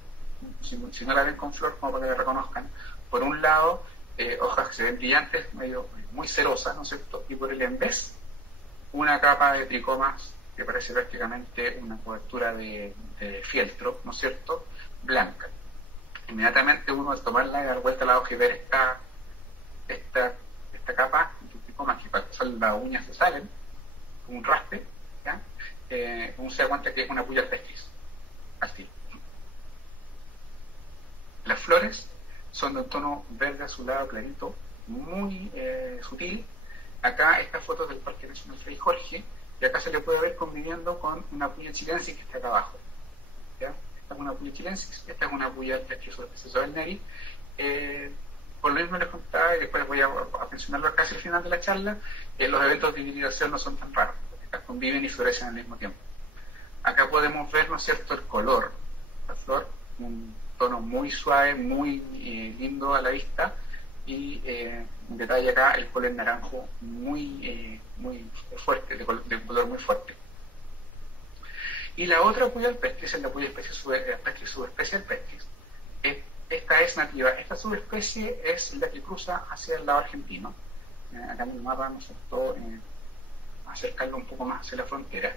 si no la ven con flor, como para que la reconozcan, por un lado, hojas que se ven brillantes, muy cerosas, ¿no es cierto? Y por el envés, una capa de tricomas que parece prácticamente una cobertura de fieltro, ¿no es cierto?, blanca. Inmediatamente uno, al tomarla y dar vuelta a la hoja y ver esta capa de tricomas que para que las uñas se salen, como un raspe, ¿ya? Uno se da cuenta que es una puya alpestris. Así. Las flores son de un tono verde azulado clarito, muy sutil. Acá estas fotos del Parque Nacional Fray Jorge, y acá se le puede ver conviviendo con una puya chilensis que está acá abajo. ¿Ya? Esta es una puya chilensis, esta es una puya alpestris subespecie soelneri. Por lo mismo les contaba, y después voy a mencionarlo casi al final de la charla, los eventos de hibridación no son tan raros, porque estas conviven y florecen al mismo tiempo. Acá podemos ver, ¿no es cierto?, el color, la flor, un tono muy suave, muy lindo a la vista, y en detalle acá el polen naranjo muy fuerte, de color muy fuerte. Y la otra puya alpestris es la puya alpestris subespecie alpestris. Esta es nativa, esta subespecie es la que cruza hacia el lado argentino. Acá en el mapa nos faltó acercarlo un poco más hacia la frontera.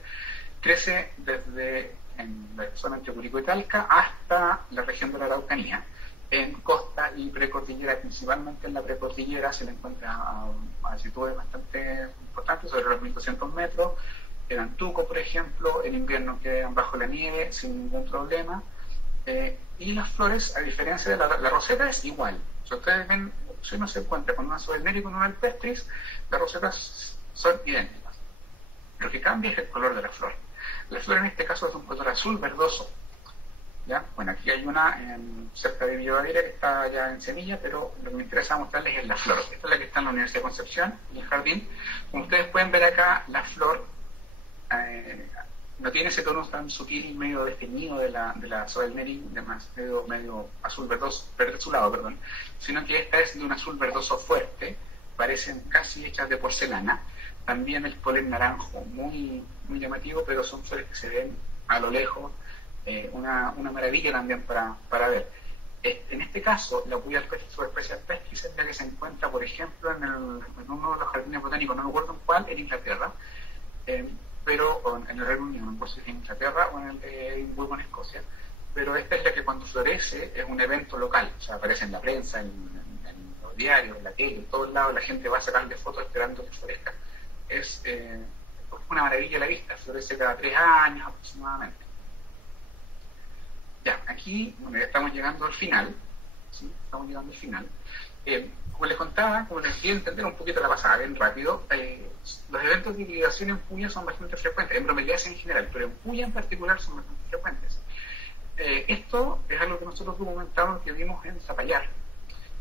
crece desde en la zona entre Curicó y Talca hasta la región de la Araucanía. En costa y precordillera, principalmente en la precordillera, se le encuentra a altitudes bastante importantes, sobre los 1200 metros. En Antuco, por ejemplo, en invierno quedan bajo la nieve sin ningún problema. Y las flores, a diferencia de la roseta, es igual. Si ustedes ven, si uno se encuentra con una Soelmeria y con una alpestris, las rosetas son idénticas. Lo que cambia es el color de la flor. La flor en este caso es de un color azul verdoso. ¿Ya? Bueno, aquí hay una cerca de Villa Baviera que está ya en semilla, pero lo que me interesa mostrarles es la flor. Esta es la que está en la Universidad de Concepción, en el jardín. Como ustedes pueden ver acá, la flor no tiene ese tono tan sutil y medio desteñido de la Soelmeria, medio azul verdoso, verde azulado, perdón, sino que esta es de un azul verdoso fuerte, parecen casi hechas de porcelana. También el polen naranjo, muy, muy llamativo, pero son flores que se ven a lo lejos. Una maravilla también para ver. En este caso, la Puya subespecie alpestris es la que se encuentra, por ejemplo, en uno de los jardines botánicos, no me acuerdo en cuál, en Inglaterra, pero en el Reino Unido, no sé si es en Inglaterra o en el de Edimburgo, en Escocia, pero esta es la que cuando florece es un evento local, o sea, aparece en la prensa, en los diarios, en la tele, en todos lados, la gente va a sacarle fotos esperando que florezca. Es una maravilla a la vista, florece cada 3 años aproximadamente. Ya, aquí, bueno, ya estamos llegando al final, ¿sí? Estamos llegando al final. Como les contaba, como les di a entender un poquito la pasada, bien rápido, los eventos de hibridación en Puya son bastante frecuentes, en bromeliáceas en general, pero en Puya en particular son bastante frecuentes. Esto es algo que nosotros documentamos que vimos en Zapallar,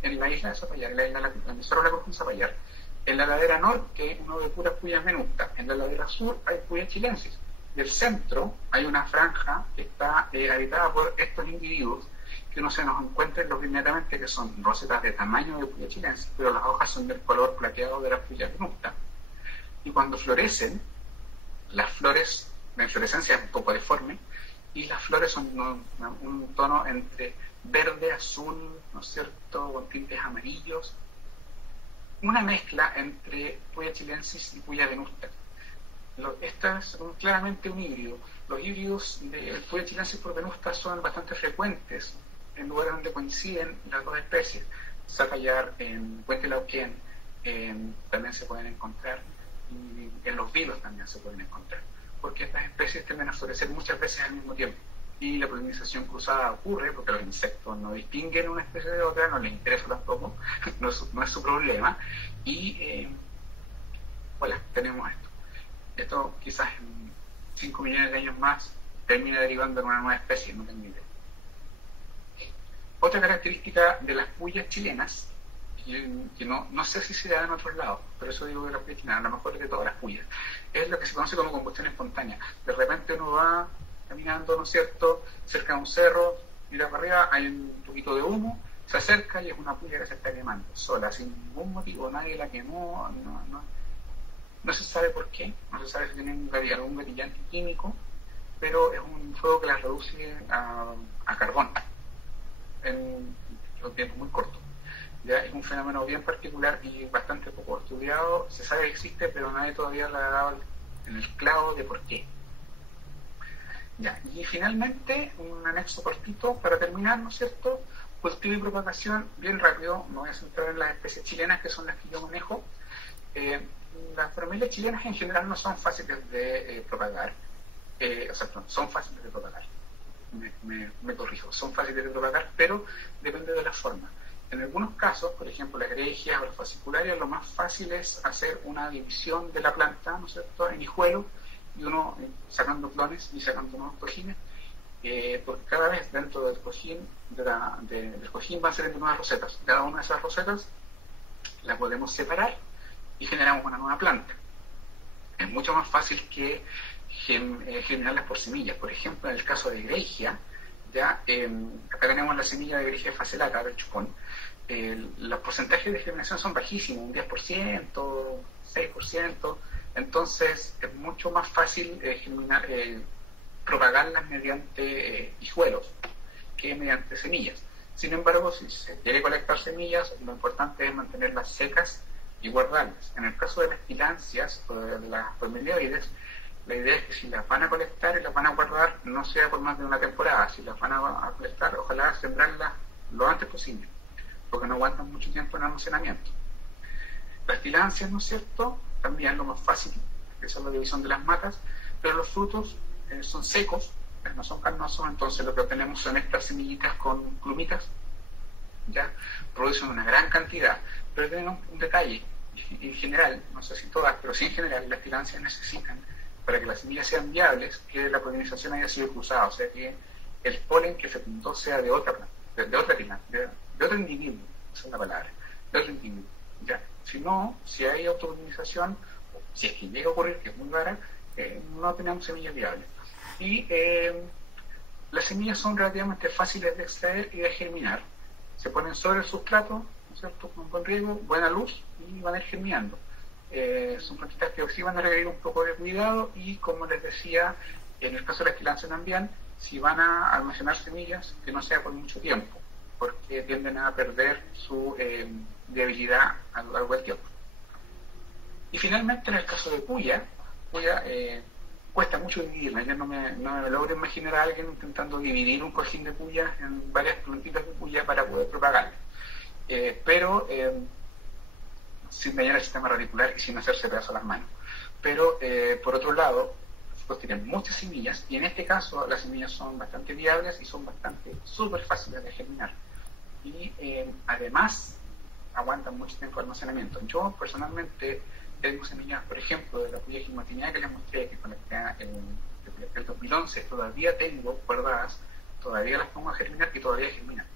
en la isla de Zapallar, en el Cerro La Costa en Zapallar. En la ladera norte uno ve puras Puyas venustas, en la ladera sur hay Puya chilensis. Del centro hay una franja que está habitada por estos individuos que uno se nos encuentra inmediatamente, que son rosetas de tamaño de Puya chilensis, pero las hojas son del color plateado de las Puyas venustas. Y cuando florecen, las flores, la inflorescencia es un poco deforme, y las flores son un tono entre verde, azul, ¿no es cierto?, con tintes amarillos, una mezcla entre Puya chilensis y Puya venusta. Esta es claramente un híbrido. Los híbridos de Puya chilensis por venusta son bastante frecuentes en lugares donde coinciden las dos especies. Zapallar, en Puente Lauquén, también se pueden encontrar, y en los vilos también se pueden encontrar, porque estas especies tienden a florecer muchas veces al mismo tiempo. Y la polinización cruzada ocurre porque los insectos no distinguen una especie de otra, no les interesa tampoco, no es su problema. Y voilà, tenemos esto. Esto quizás en 5 millones de años más termina derivando en una nueva especie, no tengo idea. Otra característica de las puyas chilenas, que no sé si se da en otros lados, pero eso digo que las puyas chilenas, a lo mejor de todas las puyas, es lo que se conoce como combustión espontánea. De repente uno va caminando, ¿no es cierto?, cerca de un cerro, mira para arriba, hay un poquito de humo, se acerca y es una puya que se está quemando, sola, sin ningún motivo, nadie la quemó, no se sabe por qué, no se sabe si tiene algún gatillante químico, pero es un fuego que las reduce a carbón en un tiempo muy corto. Ya es un fenómeno bien particular y bastante poco estudiado, se sabe que existe, pero nadie todavía le ha dado en el clavo de por qué. Ya, y finalmente, un anexo cortito para terminar, ¿no es cierto? Cultivo y propagación, bien rápido, me voy a centrar en las especies chilenas, que son las que yo manejo. Las bromelias chilenas en general no son fáciles de propagar, son fáciles de propagar, me corrijo, son fáciles de propagar, pero depende de la forma. En algunos casos, por ejemplo, las gregias o las fascicularias, lo más fácil es hacer una división de la planta, ¿no es cierto?, en hijuelos, y uno sacando clones y sacando nuevos cojines, porque cada vez dentro del cojín, del cojín van saliendo nuevas rosetas. Cada una de esas rosetas las podemos separar y generamos una nueva planta. Es mucho más fácil que generarlas por semillas. Por ejemplo, en el caso de Gregia, acá tenemos la semilla de Gregia facelata, del chupón. Los porcentajes de germinación son bajísimos, un 10%, 6%. Entonces es mucho más fácil propagarlas mediante hijuelos que mediante semillas. Sin embargo, si se quiere colectar semillas, lo importante es mantenerlas secas y guardarlas. En el caso de las tilancias o de las bromeliaceae, la idea es que si las van a colectar y las van a guardar, no sea por más de una temporada. Si las van a colectar, ojalá sembrarlas lo antes posible, porque no aguantan mucho tiempo en almacenamiento. Las tilancias, ¿no es cierto?, también lo más fácil, esa es la división de las matas, pero los frutos son secos, no son carnosos, entonces lo que obtenemos son estas semillitas con plumitas, ¿ya? Producen una gran cantidad, pero tienen un detalle, en general, no sé si todas, pero sí en general, las tilancias necesitan, para que las semillas sean viables, que la polinización haya sido cruzada, o sea que el polen que fecundó sea de otra planta, de otra tilancia, de otro individuo, esa es la palabra, de otro individuo, ¿ya? Si no, si hay autopolinización, si es que llega a ocurrir, que es muy rara, no tenemos semillas viables. Y las semillas son relativamente fáciles de extraer y de germinar. Se ponen sobre el sustrato, ¿no es cierto?, con riego, buena luz, y van a ir germinando. Son plantitas que sí van a requerir un poco de cuidado y, como les decía, en el caso de la estilancia también, si van a almacenar semillas, que no sea por mucho tiempo, porque tienden a perder su viabilidad a lo largo del tiempo. Y finalmente, en el caso de puya cuesta mucho dividirla. Yo no me logro imaginar a alguien intentando dividir un cojín de puya en varias plantitas de puya para poder propagarlo. Pero sin dañar el sistema radicular y sin hacerse pedazo a las manos. Pero por otro lado, pues tienen muchas semillas, y en este caso las semillas son bastante viables y son súper fáciles de germinar. Y además aguantan mucho tiempo de almacenamiento. Yo personalmente tengo semillas, por ejemplo, de la puya gigmotinia que les mostré, que conecté en el 2011, todavía tengo guardadas, todavía las pongo a germinar y todavía germinan.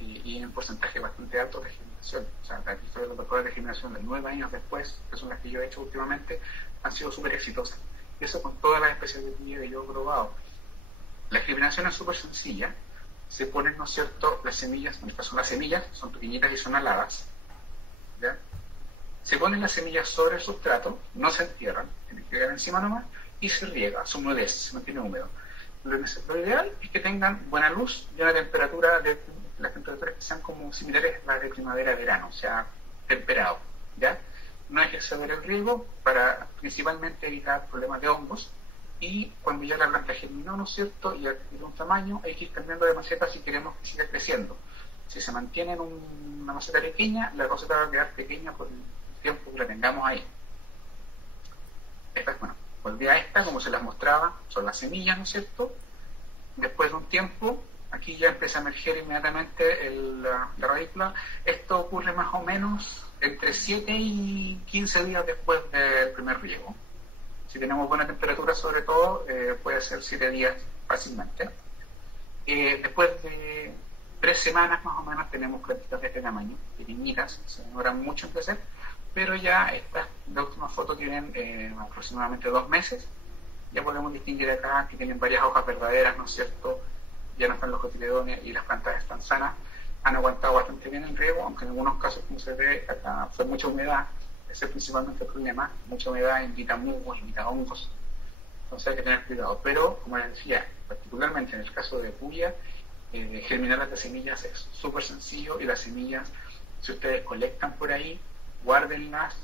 Y en un porcentaje bastante alto de germinación. O sea, aquí estoy hablando de pruebas de germinación de 9 años después, que son las que yo he hecho últimamente, han sido súper exitosas. Y eso con todas las especies de puya que yo he probado. La germinación es súper sencilla. Se ponen, ¿no es cierto?, las semillas, en este caso las semillas, son pequeñitas y son aladas, ¿ya? Se ponen las semillas sobre el sustrato, no se entierran, tienen que quedar encima nomás, y se riega, se humedece, se mantiene húmedo. Lo ideal es que tengan buena luz y una temperatura las temperaturas que sean como similares a las de primavera-verano, o sea, temperado, ¿ya? No hay que exceder el riego para principalmente evitar problemas de hongos, y cuando ya la planta germinó, ¿no es cierto?, y adquiere un tamaño, hay que ir cambiando de maceta si queremos que siga creciendo. Si se mantiene en una maceta pequeña, la roseta va a quedar pequeña por el tiempo que la tengamos ahí. Volví a esta, como se las mostraba, son las semillas, ¿no es cierto? Después de un tiempo, aquí ya empieza a emerger inmediatamente la radícula. Esto ocurre más o menos entre 7 y 15 días después del primer riego. Si tenemos buena temperatura, sobre todo, puede ser 7 días fácilmente. Después de 3 semanas más o menos tenemos plantitas de este tamaño, pequeñitas, se demoran mucho en crecer, pero ya estas, la última foto, tienen aproximadamente 2 meses. Ya podemos distinguir acá que tienen varias hojas verdaderas, ¿no es cierto? Ya no están los cotiledones y las plantas están sanas. Han aguantado bastante bien el riego, aunque en algunos casos, como se ve, acá fue mucha humedad. Ese es principalmente el problema. Mucha humedad invita musgos, invita hongos. Entonces hay que tener cuidado. Pero, como les decía, particularmente en el caso de puya, germinar las semillas es súper sencillo, y las semillas, si ustedes colectan por ahí, guárdenlas,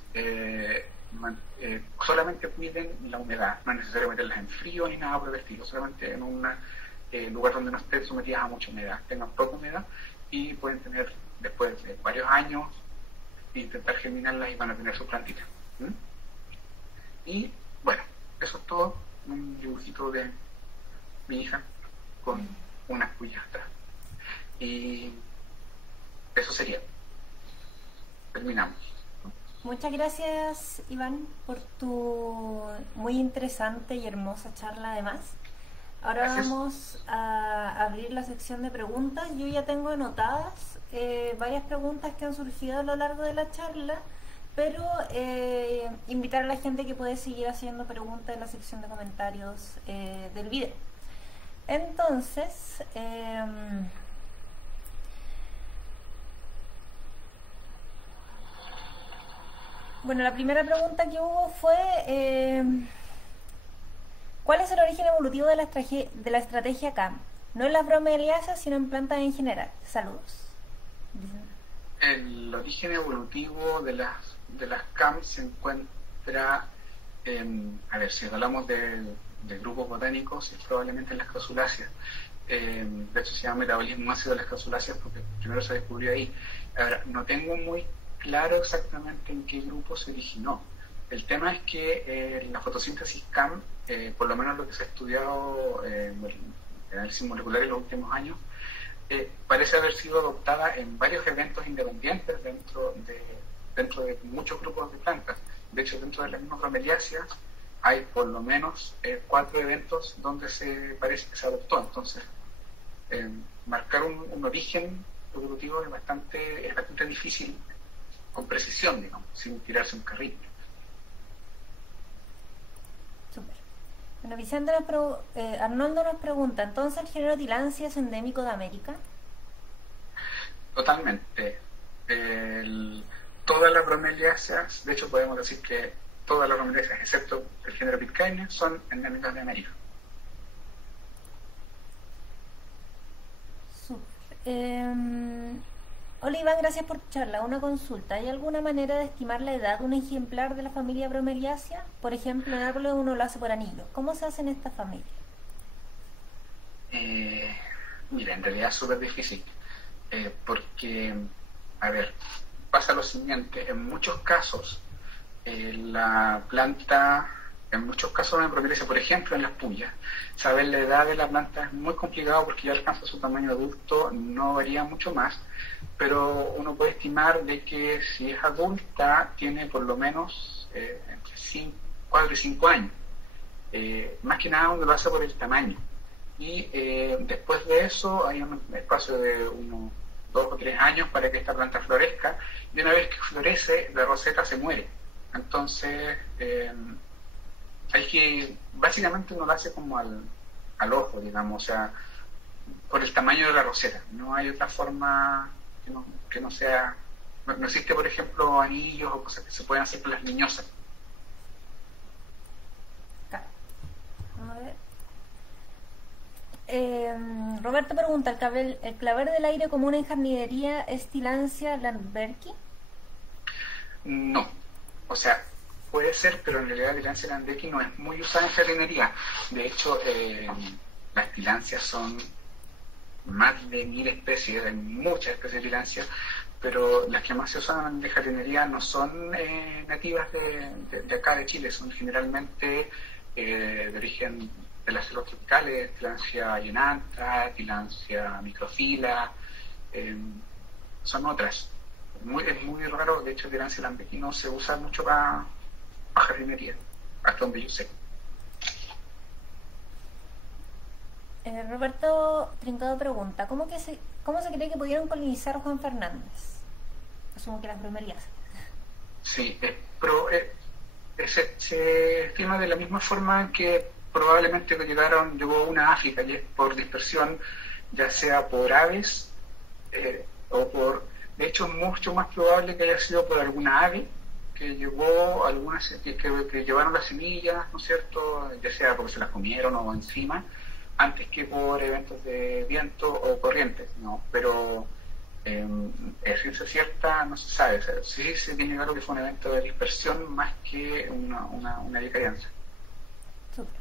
solamente cuiden la humedad. No es necesario meterlas en frío ni nada por el estilo, solamente en un lugar donde no estén sometidas a mucha humedad, tengan poca humedad, y pueden tener, después de varios años, intentar germinarlas y van a tener sus plantitas. Y bueno, eso es todo. Un dibujito de mi hija con unas puyas atrás. Y eso sería. Terminamos. Muchas gracias, Iván, por tu muy interesante y hermosa charla además. Ahora Gracias. Vamos a abrir la sección de preguntas. Yo ya tengo anotadas varias preguntas que han surgido a lo largo de la charla, pero invitar a la gente que puede seguir haciendo preguntas en la sección de comentarios del video. Entonces, bueno, la primera pregunta que hubo fue ¿cuál es el origen evolutivo de la estrategia CAM? No en las bromeliáceas, sino en plantas en general. Saludos. El origen evolutivo de las CAM se encuentra A ver, si hablamos de grupos botánicos, es probablemente las casuláceas. De hecho, se llama metabolismo ácido de las casuláceas porque primero se descubrió ahí. Ahora, no tengo muy claro exactamente en qué grupo se originó. El tema es que la fotosíntesis CAM, por lo menos lo que se ha estudiado en análisis molecular en los últimos años, parece haber sido adoptada en varios eventos independientes dentro de muchos grupos de plantas. De hecho, dentro de las mismas bromeliáceas hay por lo menos 4 eventos donde se parece que se adoptó. Entonces, marcar un origen evolutivo es bastante difícil con precisión, digamos, sin tirarse un carrito. Súper. Bueno, Arnoldo nos pregunta, ¿entonces el género Tillandsia es endémico de América? Totalmente. Todas las bromeliáceas, de hecho podemos decir que todas las bromeliáceas, excepto el género Pitcairn, son endémicas de América. Hola Iván, gracias por tu charla. Una consulta. ¿Hay alguna manera de estimar la edad de un ejemplar de la familia bromeliácea? Por ejemplo, en árboles uno lo hace por anillo. ¿Cómo se hace en esta familia? Mira, en realidad es súper difícil. Porque, a ver, pasa lo siguiente. En muchos casos, la planta, en muchos casos de bromeliácea, por ejemplo en las puyas, saber la edad de la planta es muy complicado porque ya alcanza su tamaño adulto, no varía mucho más, pero uno puede estimar de que si es adulta tiene por lo menos entre 4 y 5 años. Más que nada uno lo hace por el tamaño. Y después de eso hay un espacio de unos 2 o 3 años para que esta planta florezca, y una vez que florece la roseta se muere. Entonces hay que, básicamente uno lo hace como al ojo, digamos, o sea, por el tamaño de la roseta. No hay otra forma que no sea, no existe, por ejemplo, anillos o cosas que se pueden hacer con las leñosas. A ver. Roberto pregunta, ¿el clavel del aire común en jardinería es Tillandsia landberki? No, o sea, puede ser, pero en realidad Tillandsia landberki no es muy usada en jardinería. De hecho, las Tillandsias son más de 1000 especies, hay muchas especies de Tillandsia, pero las que más se usan de jardinería no son nativas de acá de Chile, son generalmente de origen de las selvas tropicales, Tillandsia llenanta, Tillandsia microfila, son otras. Es muy raro, de hecho Tillandsia landberki no se usa mucho para jardinería, hasta donde yo sé. Roberto Trincado pregunta, ¿cómo se cree que pudieron colonizar Juan Fernández? Asumo que las bromeliáceas. Sí, se estima de la misma forma que probablemente llegó una África, y es por dispersión, ya sea por aves o por... De hecho, es mucho más probable que haya sido por alguna ave que llevó que llevaron las semillas, ¿no es cierto?, ya sea porque se las comieron o encima, antes que por eventos de viento o corrientes, ¿no? Pero es ciencia cierta, no se sabe. O sea, sí se tiene claro que fue un evento de dispersión más que una decadencia. Súper.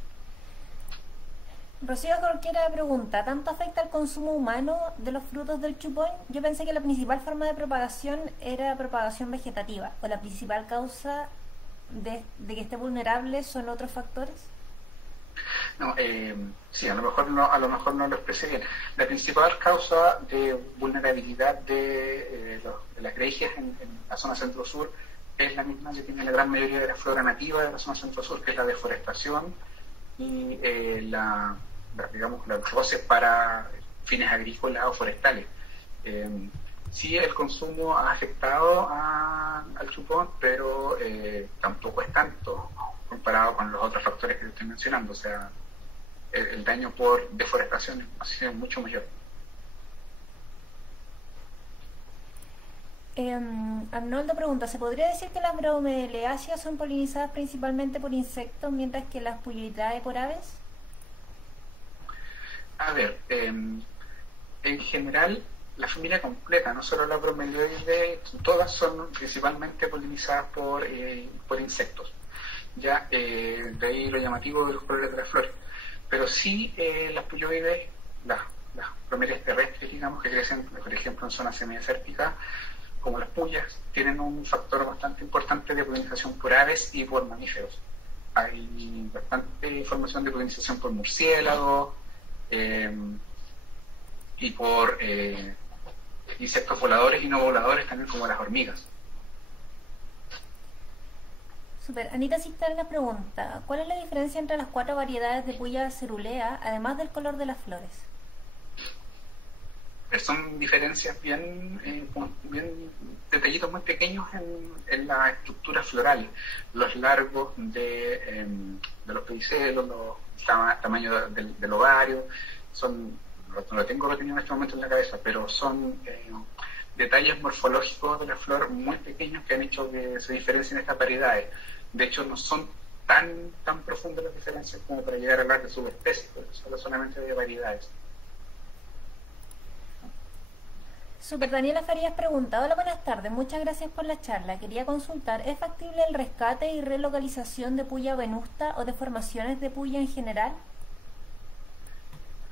Rocío Jorquera pregunta, ¿tanto afecta el consumo humano de los frutos del chupoy? Yo pensé que la principal forma de propagación era propagación vegetativa, o la principal causa de que esté vulnerable son otros factores. No, sí, a lo mejor no lo expresé bien. La principal causa de vulnerabilidad de las greigias en la zona centro-sur es la misma que tiene la gran mayoría de la flora nativa de la zona centro-sur, que es la deforestación y digamos, los roces para fines agrícolas o forestales. Sí, el consumo ha afectado al chupón, pero tampoco es tanto comparado con los otros factores que estoy mencionando. O sea, el daño por deforestación ha sido mucho mayor. Arnoldo pregunta, ¿se podría decir que las bromeliáceas son polinizadas principalmente por insectos, mientras que las Pujoideae por aves? A ver, en general, la familia completa, no solo las bromelioides, todas son principalmente polinizadas por insectos. ya de ahí lo llamativo de los colores de las flores. Pero sí las puyoides, las bromelias terrestres, digamos, que crecen, por ejemplo, en zonas semidesérticas, como las puyas, tienen un factor bastante importante de polinización por aves y por mamíferos. Hay bastante información de polinización por murciélagos y por insectos voladores y no voladores también, como las hormigas. Super. Anita Cisterna pregunta, ¿cuál es la diferencia entre las 4 variedades de puya cerulea, además del color de las flores? Son diferencias bien detallitos muy pequeños en la estructura floral. Los largos de los pedicelos, tamaño del ovario, no lo tengo retenido en este momento en la cabeza, pero son detalles morfológicos de la flor muy pequeños que han hecho que se diferencien estas variedades. De hecho, no son tan profundas las diferencias como para llegar a hablar de subespecies, solo solamente de variedades. Super. Daniela Farías pregunta, hola, buenas tardes, muchas gracias por la charla. Quería consultar, ¿es factible el rescate y relocalización de puya venusta o de formaciones de puya en general?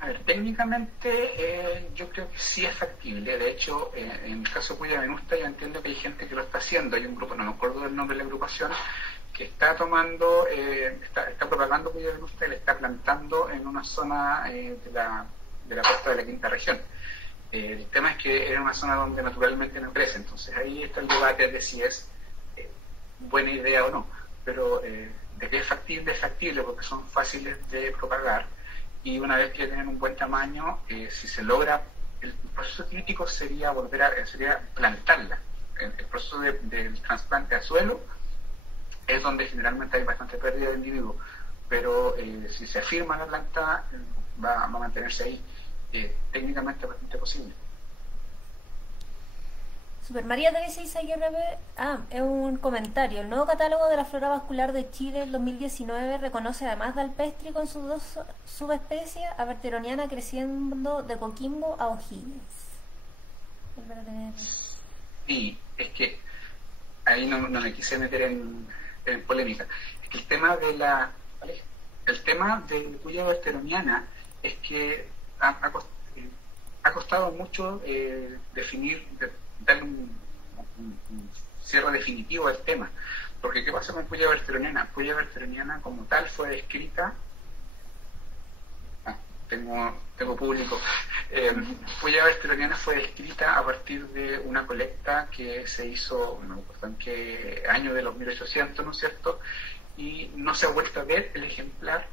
A ver, técnicamente yo creo que sí es factible. De hecho, en el caso de puya venusta yo entiendo que hay gente que lo está haciendo. Hay un grupo, no me acuerdo del nombre de la agrupación, que está tomando, está propagando puya venusta y le está plantando en una zona de la costa de la quinta región. El tema es que era una zona donde naturalmente no crece, entonces ahí está el debate de si es buena idea o no, pero de que es factible porque son fáciles de propagar, y una vez que tienen un buen tamaño, si se logra, el proceso crítico sería sería plantarla. El proceso del trasplante a suelo es donde generalmente hay bastante pérdida de individuos, pero si se afirma la planta va a mantenerse ahí. Técnicamente bastante posible. Super. María Teresa Izaguirre, es un comentario. El nuevo catálogo de la flora vascular de Chile del 2019 reconoce, además de alpestri con sus 2 subespecies, a Berteroniana creciendo de Coquimbo a O'Higgins. Sí, es que ahí no me quise meter en polémica. Es que el tema de puya berteroniana es que ha costado mucho darle un cierre definitivo al tema. Porque ¿qué pasa con puya berteroniana? Puya berteroniana como tal fue descrita, tengo público, puya berteroniana fue descrita a partir de una colecta que se hizo, no me acuerdo en qué año, de los 1800, ¿no es cierto? Y no se ha vuelto a ver el ejemplar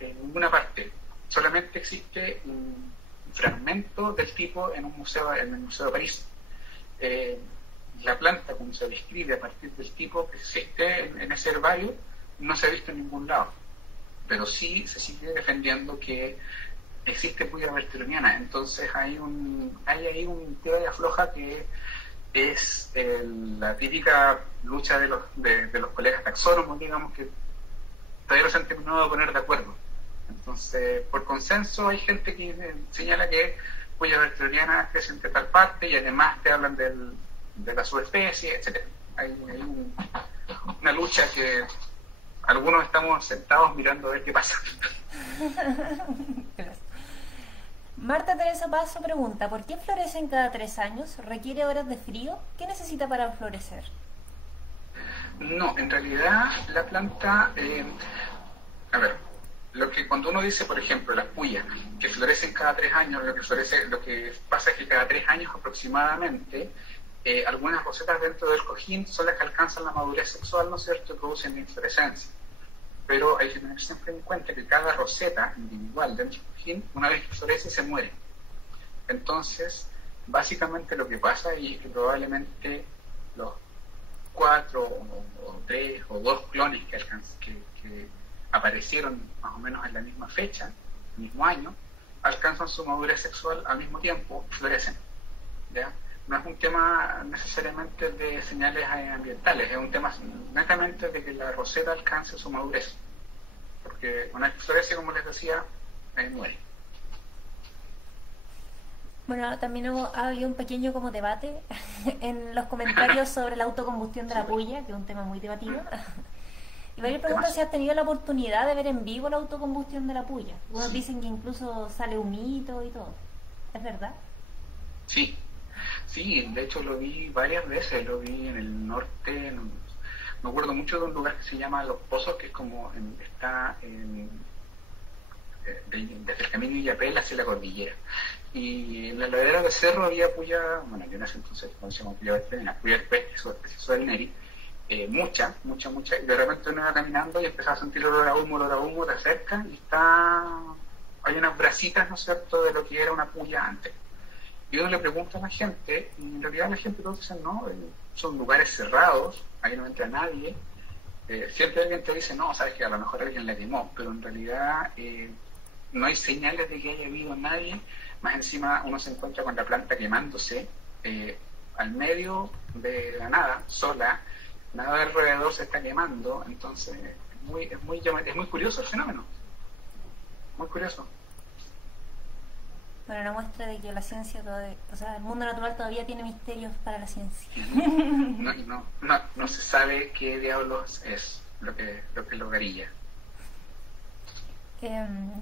en ninguna parte. Solamente existe un fragmento del tipo en el Museo de París. La planta, como se describe a partir del tipo que existe en ese herbario, no se ha visto en ningún lado. Pero sí se sigue defendiendo que existe puya berteroniana. Entonces hay ahí un tira y afloja que es la típica lucha de los colegas taxónomos, digamos, que todavía no se han terminado de poner de acuerdo. Entonces, por consenso, hay gente que señala que puya berteroniana crece en tal parte y además te hablan de la subespecie, etc. Hay una lucha que algunos estamos sentados mirando a ver qué pasa. Marta Teresa Paso pregunta, ¿por qué florecen cada 3 años? ¿Requiere horas de frío? ¿Qué necesita para florecer? No, en realidad la planta, cuando uno dice, por ejemplo, las puyas, que florecen cada 3 años, lo que pasa es que cada 3 años aproximadamente, algunas rosetas dentro del cojín son las que alcanzan la madurez sexual, ¿no es cierto?, y producen la inflorescencia. Pero hay que tener siempre en cuenta que cada roseta individual dentro del cojín, una vez que florece, se muere. Entonces, básicamente lo que pasa es que probablemente los 4 o 3 o 2 clones que aparecieron más o menos en la misma fecha, el mismo año, alcanzan su madurez sexual al mismo tiempo y florecen. ¿Ya? No es un tema necesariamente de señales ambientales, es un tema netamente de que la roseta alcance su madurez. Porque una vez que florece, como les decía, muere. Bueno, también ha habido un pequeño como debate en los comentarios sobre la autocombustión de la puya, que es un tema muy debatido. Y varios preguntan si has tenido la oportunidad de ver en vivo la autocombustión de la puya. Unos dicen que incluso sale humito y todo. ¿Es verdad? Sí, sí, de hecho lo vi varias veces, lo vi en el norte, me acuerdo mucho de un lugar que se llama Los Pozos, que es como desde el camino de Illapel hacia la cordillera. Y en la ladera del cerro había puya, bueno, yo en ese entonces conocíamos puya verpena, puya verpena, que es del Neri, mucha, y de repente uno iba caminando y empezaba a sentir el olor a humo, te acercas y hay unas brasitas, ¿no es cierto?, de lo que era una puya antes. Y uno le pregunta a la gente, y en realidad la gente todos dicen, no, son lugares cerrados, ahí no entra nadie. Siempre alguien te dice, no, sabes que a lo mejor alguien la quemó, pero en realidad no hay señales de que haya habido nadie. Más encima uno se encuentra con la planta quemándose al medio de la nada, sola, nada alrededor se está quemando, entonces es muy curioso el fenómeno, muy curioso. Bueno, una muestra de que la ciencia todavía, o sea, el mundo natural todavía tiene misterios para la ciencia. No se sabe qué diablos es lo que lo varilla.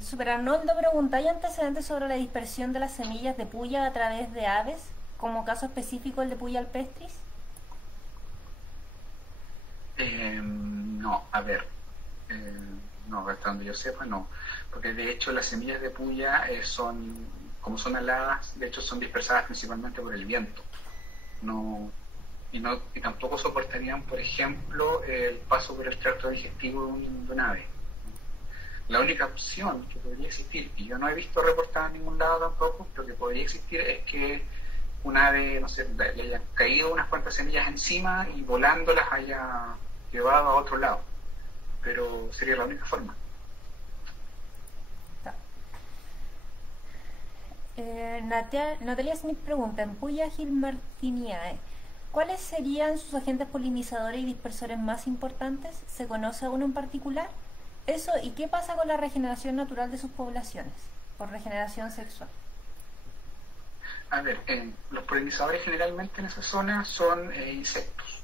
Super Arnoldo pregunta, ¿hay antecedentes sobre la dispersión de las semillas de puya a través de aves, como caso específico el de puya alpestris? No, a ver, no, hasta donde yo sepa no, porque de hecho las semillas de puya como son aladas, de hecho son dispersadas principalmente por el viento, y tampoco soportarían, por ejemplo, el paso por el tracto digestivo de un ave. La única opción que podría existir, y yo no he visto reportada en ningún lado tampoco, lo que podría existir es que un ave, no sé, le hayan caído unas cuantas semillas encima y volando las haya llevado a otro lado, pero sería la única forma. Natalia Smith pregunta, en Puya Gilmartiniae, ¿cuáles serían sus agentes polinizadores y dispersores más importantes? ¿Se conoce uno en particular? Eso, ¿y qué pasa con la regeneración natural de sus poblaciones? Por regeneración sexual. A ver, los polinizadores generalmente en esa zona son insectos,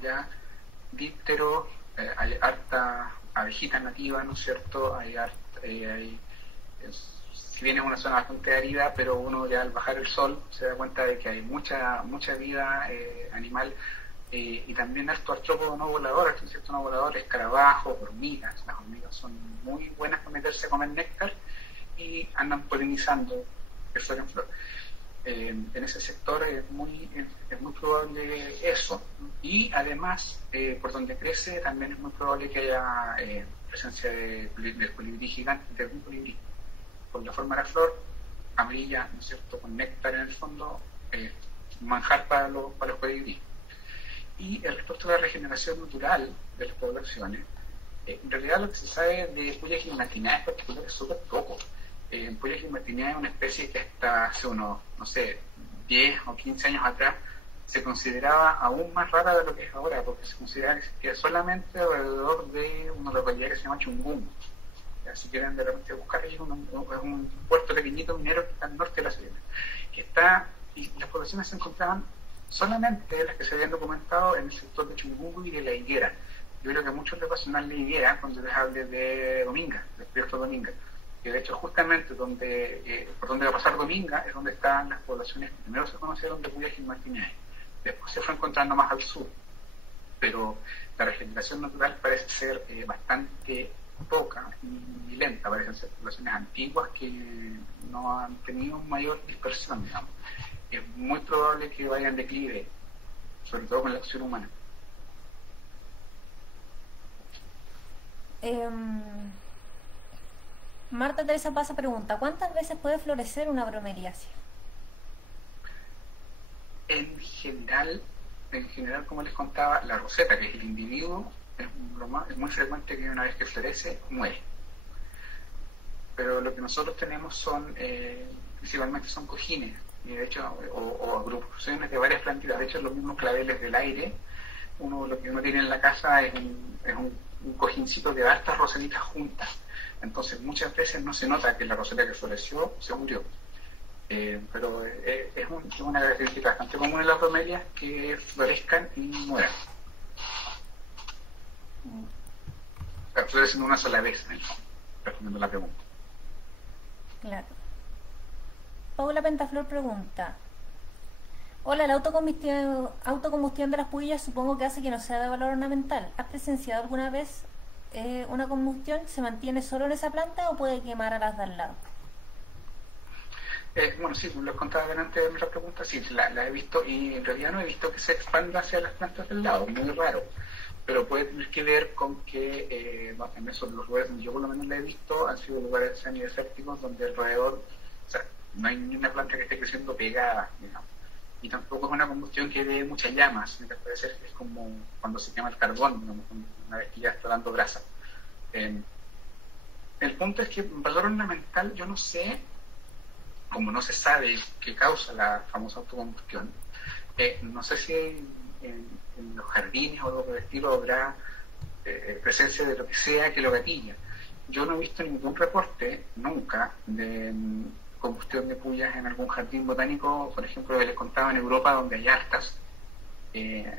ya dípteros, hay harta abejita nativa, ¿no es cierto? Si bien es una zona bastante árida, pero uno ya al bajar el sol se da cuenta de que hay mucha vida animal y también harto artrópodo no volador, insectos no voladores, escarabajos, hormigas. Las hormigas son muy buenas para meterse a comer néctar y andan polinizando de flor en flor. En ese sector es muy probable eso, y además por donde crece también es muy probable que haya presencia del colibrí gigante, de algún colibrí, por la forma de la flor amarilla, ¿no es cierto?, con néctar en el fondo, manjar para los colibríes. Y respecto a la regeneración natural de las poblaciones, en realidad lo que se sabe de Puya gilmartiniae en particular es súper poco. Puya gilmartiniae es una especie que hasta hace unos, no sé, 10 o 15 años atrás se consideraba aún más rara de lo que es ahora, porque se consideraba que existía solamente alrededor de una localidad que se llama Chungungo. Si quieren de repente buscar, es un puerto pequeñito minero que está al norte de la ciudad, y las poblaciones se encontraban solamente las que se habían documentado en el sector de Chungungo y de La Higuera. Yo creo que a muchos les va a sonar La Higuera cuando les hable de Dominga, del proyecto Dominga, que de hecho justamente por donde va a pasar Dominga es donde están las poblaciones que primero se conocieron de Puya Gilmartiniae, después se fue encontrando más al sur, pero la regeneración natural parece ser bastante poca y lenta. Parecen ser poblaciones antiguas que no han tenido mayor dispersión, digamos. Es muy probable que vaya en declive, sobre todo con la acción humana. Marta Teresa Pasa pregunta, ¿cuántas veces puede florecer una bromeliácea? En general, como les contaba, la roseta, que es el individuo, es muy frecuente que una vez que florece, muere. Pero lo que nosotros tenemos principalmente son cojines, y de hecho, o agrupaciones de varias plantitas. De hecho, los mismos claveles del aire, lo que uno tiene en la casa es un cojincito de hartas rosetitas juntas. Entonces muchas veces no se nota que la roseta que floreció se murió. Pero es una característica bastante común en las bromelias que florezcan y mueran. florecen una sola vez, en el fondo, respondiendo a la pregunta. Claro. Paula Pentaflor pregunta: hola, la autocombustión de las puyas supongo que hace que no sea de valor ornamental. ¿Has presenciado alguna vez una combustión? ¿Se mantiene solo en esa planta o puede quemar a las de al lado? Bueno, sí, como les contaba delante de nuestra pregunta, sí, la he visto y en realidad no he visto que se expanda hacia las plantas del lado, muy raro. Pero puede tener que ver con que en esos los lugares donde yo por lo menos la he visto han sido lugares semidesérticos donde alrededor, o sea, no hay ni una planta que esté creciendo pegada, digamos. Y tampoco es una combustión que dé muchas llamas, puede ser que es como cuando se quema el carbón, digamos, una vez que ya está dando brasa. El punto es que en valor ornamental yo no sé, como no se sabe qué causa la famosa autocombustión, no sé si en los jardines o algo por el estilo habrá presencia de lo que sea que lo gatilla. Yo no he visto ningún reporte nunca de combustión de puyas en algún jardín botánico, por ejemplo, que les contaba en Europa donde hay hartas.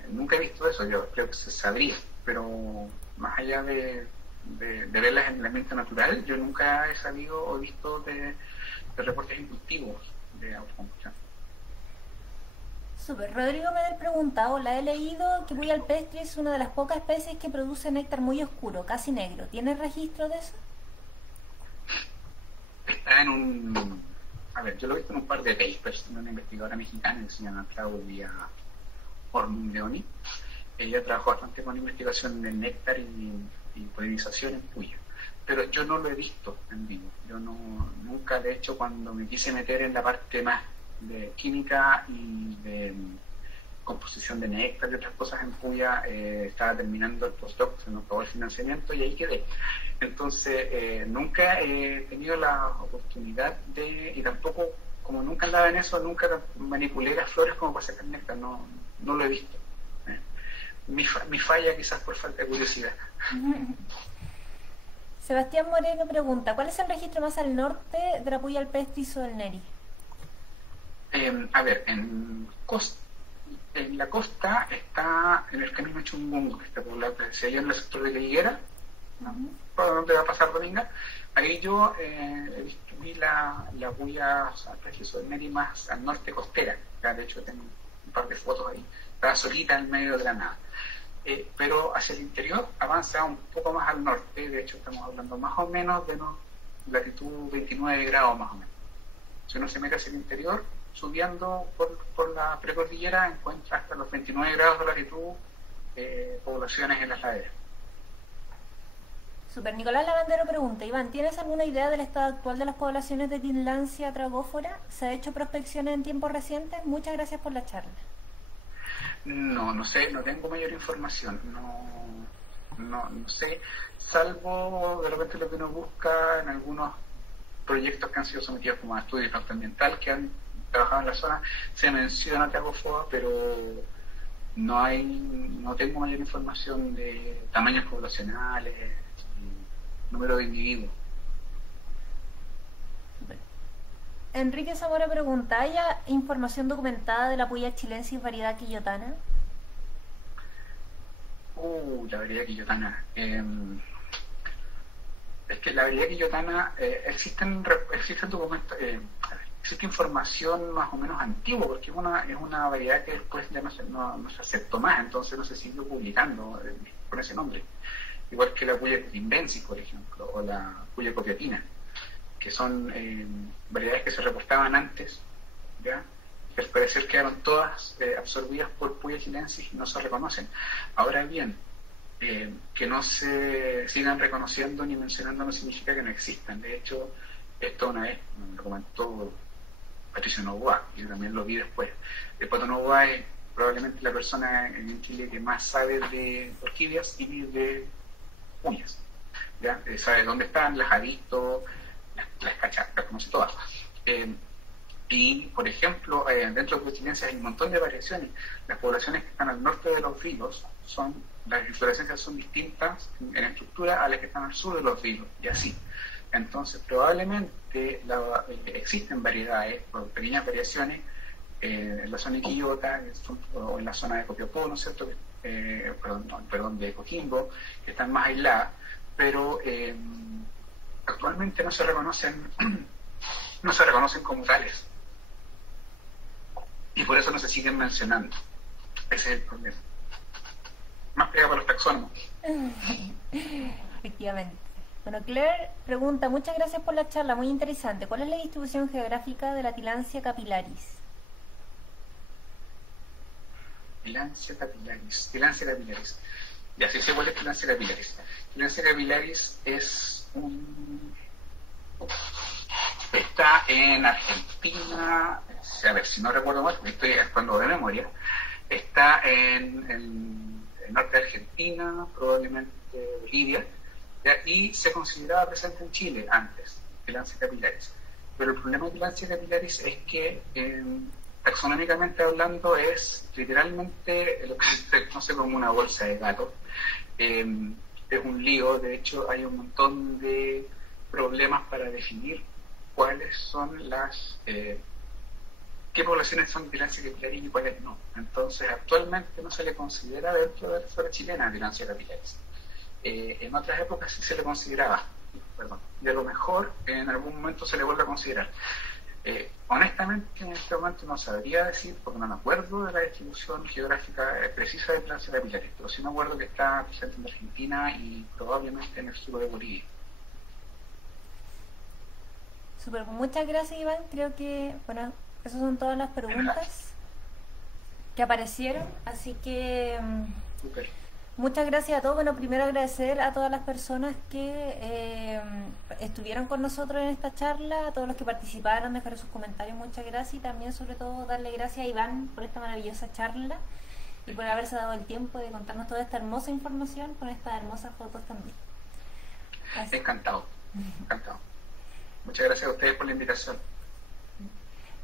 Nunca he visto eso, yo creo que se sabría, pero más allá de verlas en el ambiente natural, yo nunca he sabido o visto de reportes incultivos de autocombustión. Super. Rodrigo Medel pregunta: hola, he leído que Puya alpestris es una de las pocas especies que produce néctar muy oscuro, casi negro. ¿Tienes registro de eso? Está en un... A ver, yo lo he visto en un par de papers de una investigadora mexicana que se llama Claudia Ormundeoni. Ella trabajó bastante con investigación de néctar y polinización en puya. Pero yo no lo he visto en vivo. Yo nunca, de hecho, cuando me quise meter en la parte más de química y de composición de néctar y otras cosas en puya, estaba terminando el postdoc, se me acabó el financiamiento y ahí quedé. Entonces nunca he tenido la oportunidad y tampoco, como nunca andaba en eso, nunca manipulé las flores como para sacar néctar, no lo he visto. Mi falla quizás por falta de curiosidad. Sebastián Moreno pregunta: ¿cuál es el registro más al norte de la Puya alpestris o del Neri? A ver, en la costa está en el camino Chungungo, que está poblado, se halla en el sector de la Higuera, por donde va a pasar Dominga. Ahí yo vi la Puya alpestris o del Neri más al norte costera. Ya, de hecho tengo un par de fotos ahí. Estaba solita en medio de la nada. Pero hacia el interior avanza un poco más al norte. De hecho estamos hablando más o menos de latitud 29 grados más o menos. Si uno se mete hacia el interior, subiendo por la precordillera, encuentra hasta los 29 grados de latitud poblaciones en las laderas. Super. Nicolás Lavandero pregunta: Iván, ¿tienes alguna idea del estado actual de las poblaciones de Tinlancia tragófora? ¿Se ha hecho prospecciones en tiempos recientes? Muchas gracias por la charla. No sé, no tengo mayor información, no sé, salvo de repente lo que uno busca en algunos proyectos que han sido sometidos como a estudio de impacto ambiental que han trabajado en la zona, se menciona Tragofoa, pero no tengo mayor información de tamaños poblacionales, número de individuos. Enrique Zamora pregunta: ¿hay información documentada de la Puya chilensis variedad quillotana? La variedad quillotana. Es que la variedad quillotana, existen documentos, existe información más o menos antigua, porque es una variedad que después ya no se aceptó más, entonces no se siguió publicando con ese nombre. Igual que la Puya cotimbensis, por ejemplo, o la Puya copiatina, que son variedades que se reportaban antes, ¿ya? Que al parecer quedaron todas absorbidas por Puya chilensis y no se reconocen. Ahora bien, que no se sigan reconociendo ni mencionando no significa que no existan. De hecho, esto una vez me lo comentó Patricio Novoa, y yo también lo vi después. Pato Novoa es probablemente la persona en Chile que más sabe de orquídeas y de puyas. ¿Ya? Sabe dónde están, las ha visto, las cacha, las conoce todas. Y, por ejemplo, dentro de Puya hay un montón de variaciones. Las poblaciones que están al norte de los ríos, las inflorescencias son distintas en estructura a las que están al sur de los ríos, y así. Entonces, probablemente existen variedades, por pequeñas variaciones, en la zona de Quillota, o en la zona de Copiapó, ¿no es cierto? De Coquimbo, que están más aisladas, pero actualmente no se reconocen no se reconocen como tales, y por eso no se siguen mencionando. Ese es el problema. Más pega para los taxónomos. Efectivamente. Bueno, Claire pregunta, muchas gracias por la charla, muy interesante. ¿Cuál es la distribución geográfica de la Tillandsia capillaris? Tillandsia capillaris. Tillandsia capillaris. Ya sé cuál es Tillandsia capillaris. Tillandsia capillaris es está en Argentina, a ver si no recuerdo mal, porque estoy actuando de memoria. Está en el norte de Argentina, probablemente Bolivia, y se consideraba presente en Chile antes, Tillandsia capillaris. Pero el problema de Tillandsia capillaris es que taxonómicamente hablando es literalmente lo que se conoce como una bolsa de gato. Es un lío, de hecho hay un montón de problemas para definir cuáles son qué poblaciones son Tillandsia capillaris y cuáles no. Entonces actualmente no se le considera dentro de la flora chilena Tillandsia capillaris. En otras épocas sí se le consideraba, y a lo mejor en algún momento se le vuelve a considerar. Honestamente en este momento no sabría decir, porque no me acuerdo de la distribución geográfica precisa de Tillandsia capillaris, pero sí me acuerdo que está presente en Argentina y probablemente en el sur de Bolivia. Super, muchas gracias, Iván. Creo que, bueno, esas son todas las preguntas que aparecieron, así que Super. muchas gracias a todos. Bueno, primero agradecer a todas las personas que estuvieron con nosotros en esta charla, a todos los que participaron, dejaron sus comentarios, muchas gracias, y también sobre todo darle gracias a Iván por esta maravillosa charla y por haberse dado el tiempo de contarnos toda esta hermosa información con estas hermosas fotos también. Así. Encantado. Muchas gracias a ustedes por la invitación.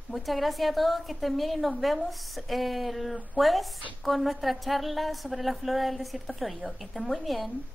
Muchas gracias a todos, que estén bien y nos vemos el jueves con nuestra charla sobre la flora del desierto florido. Que estén muy bien.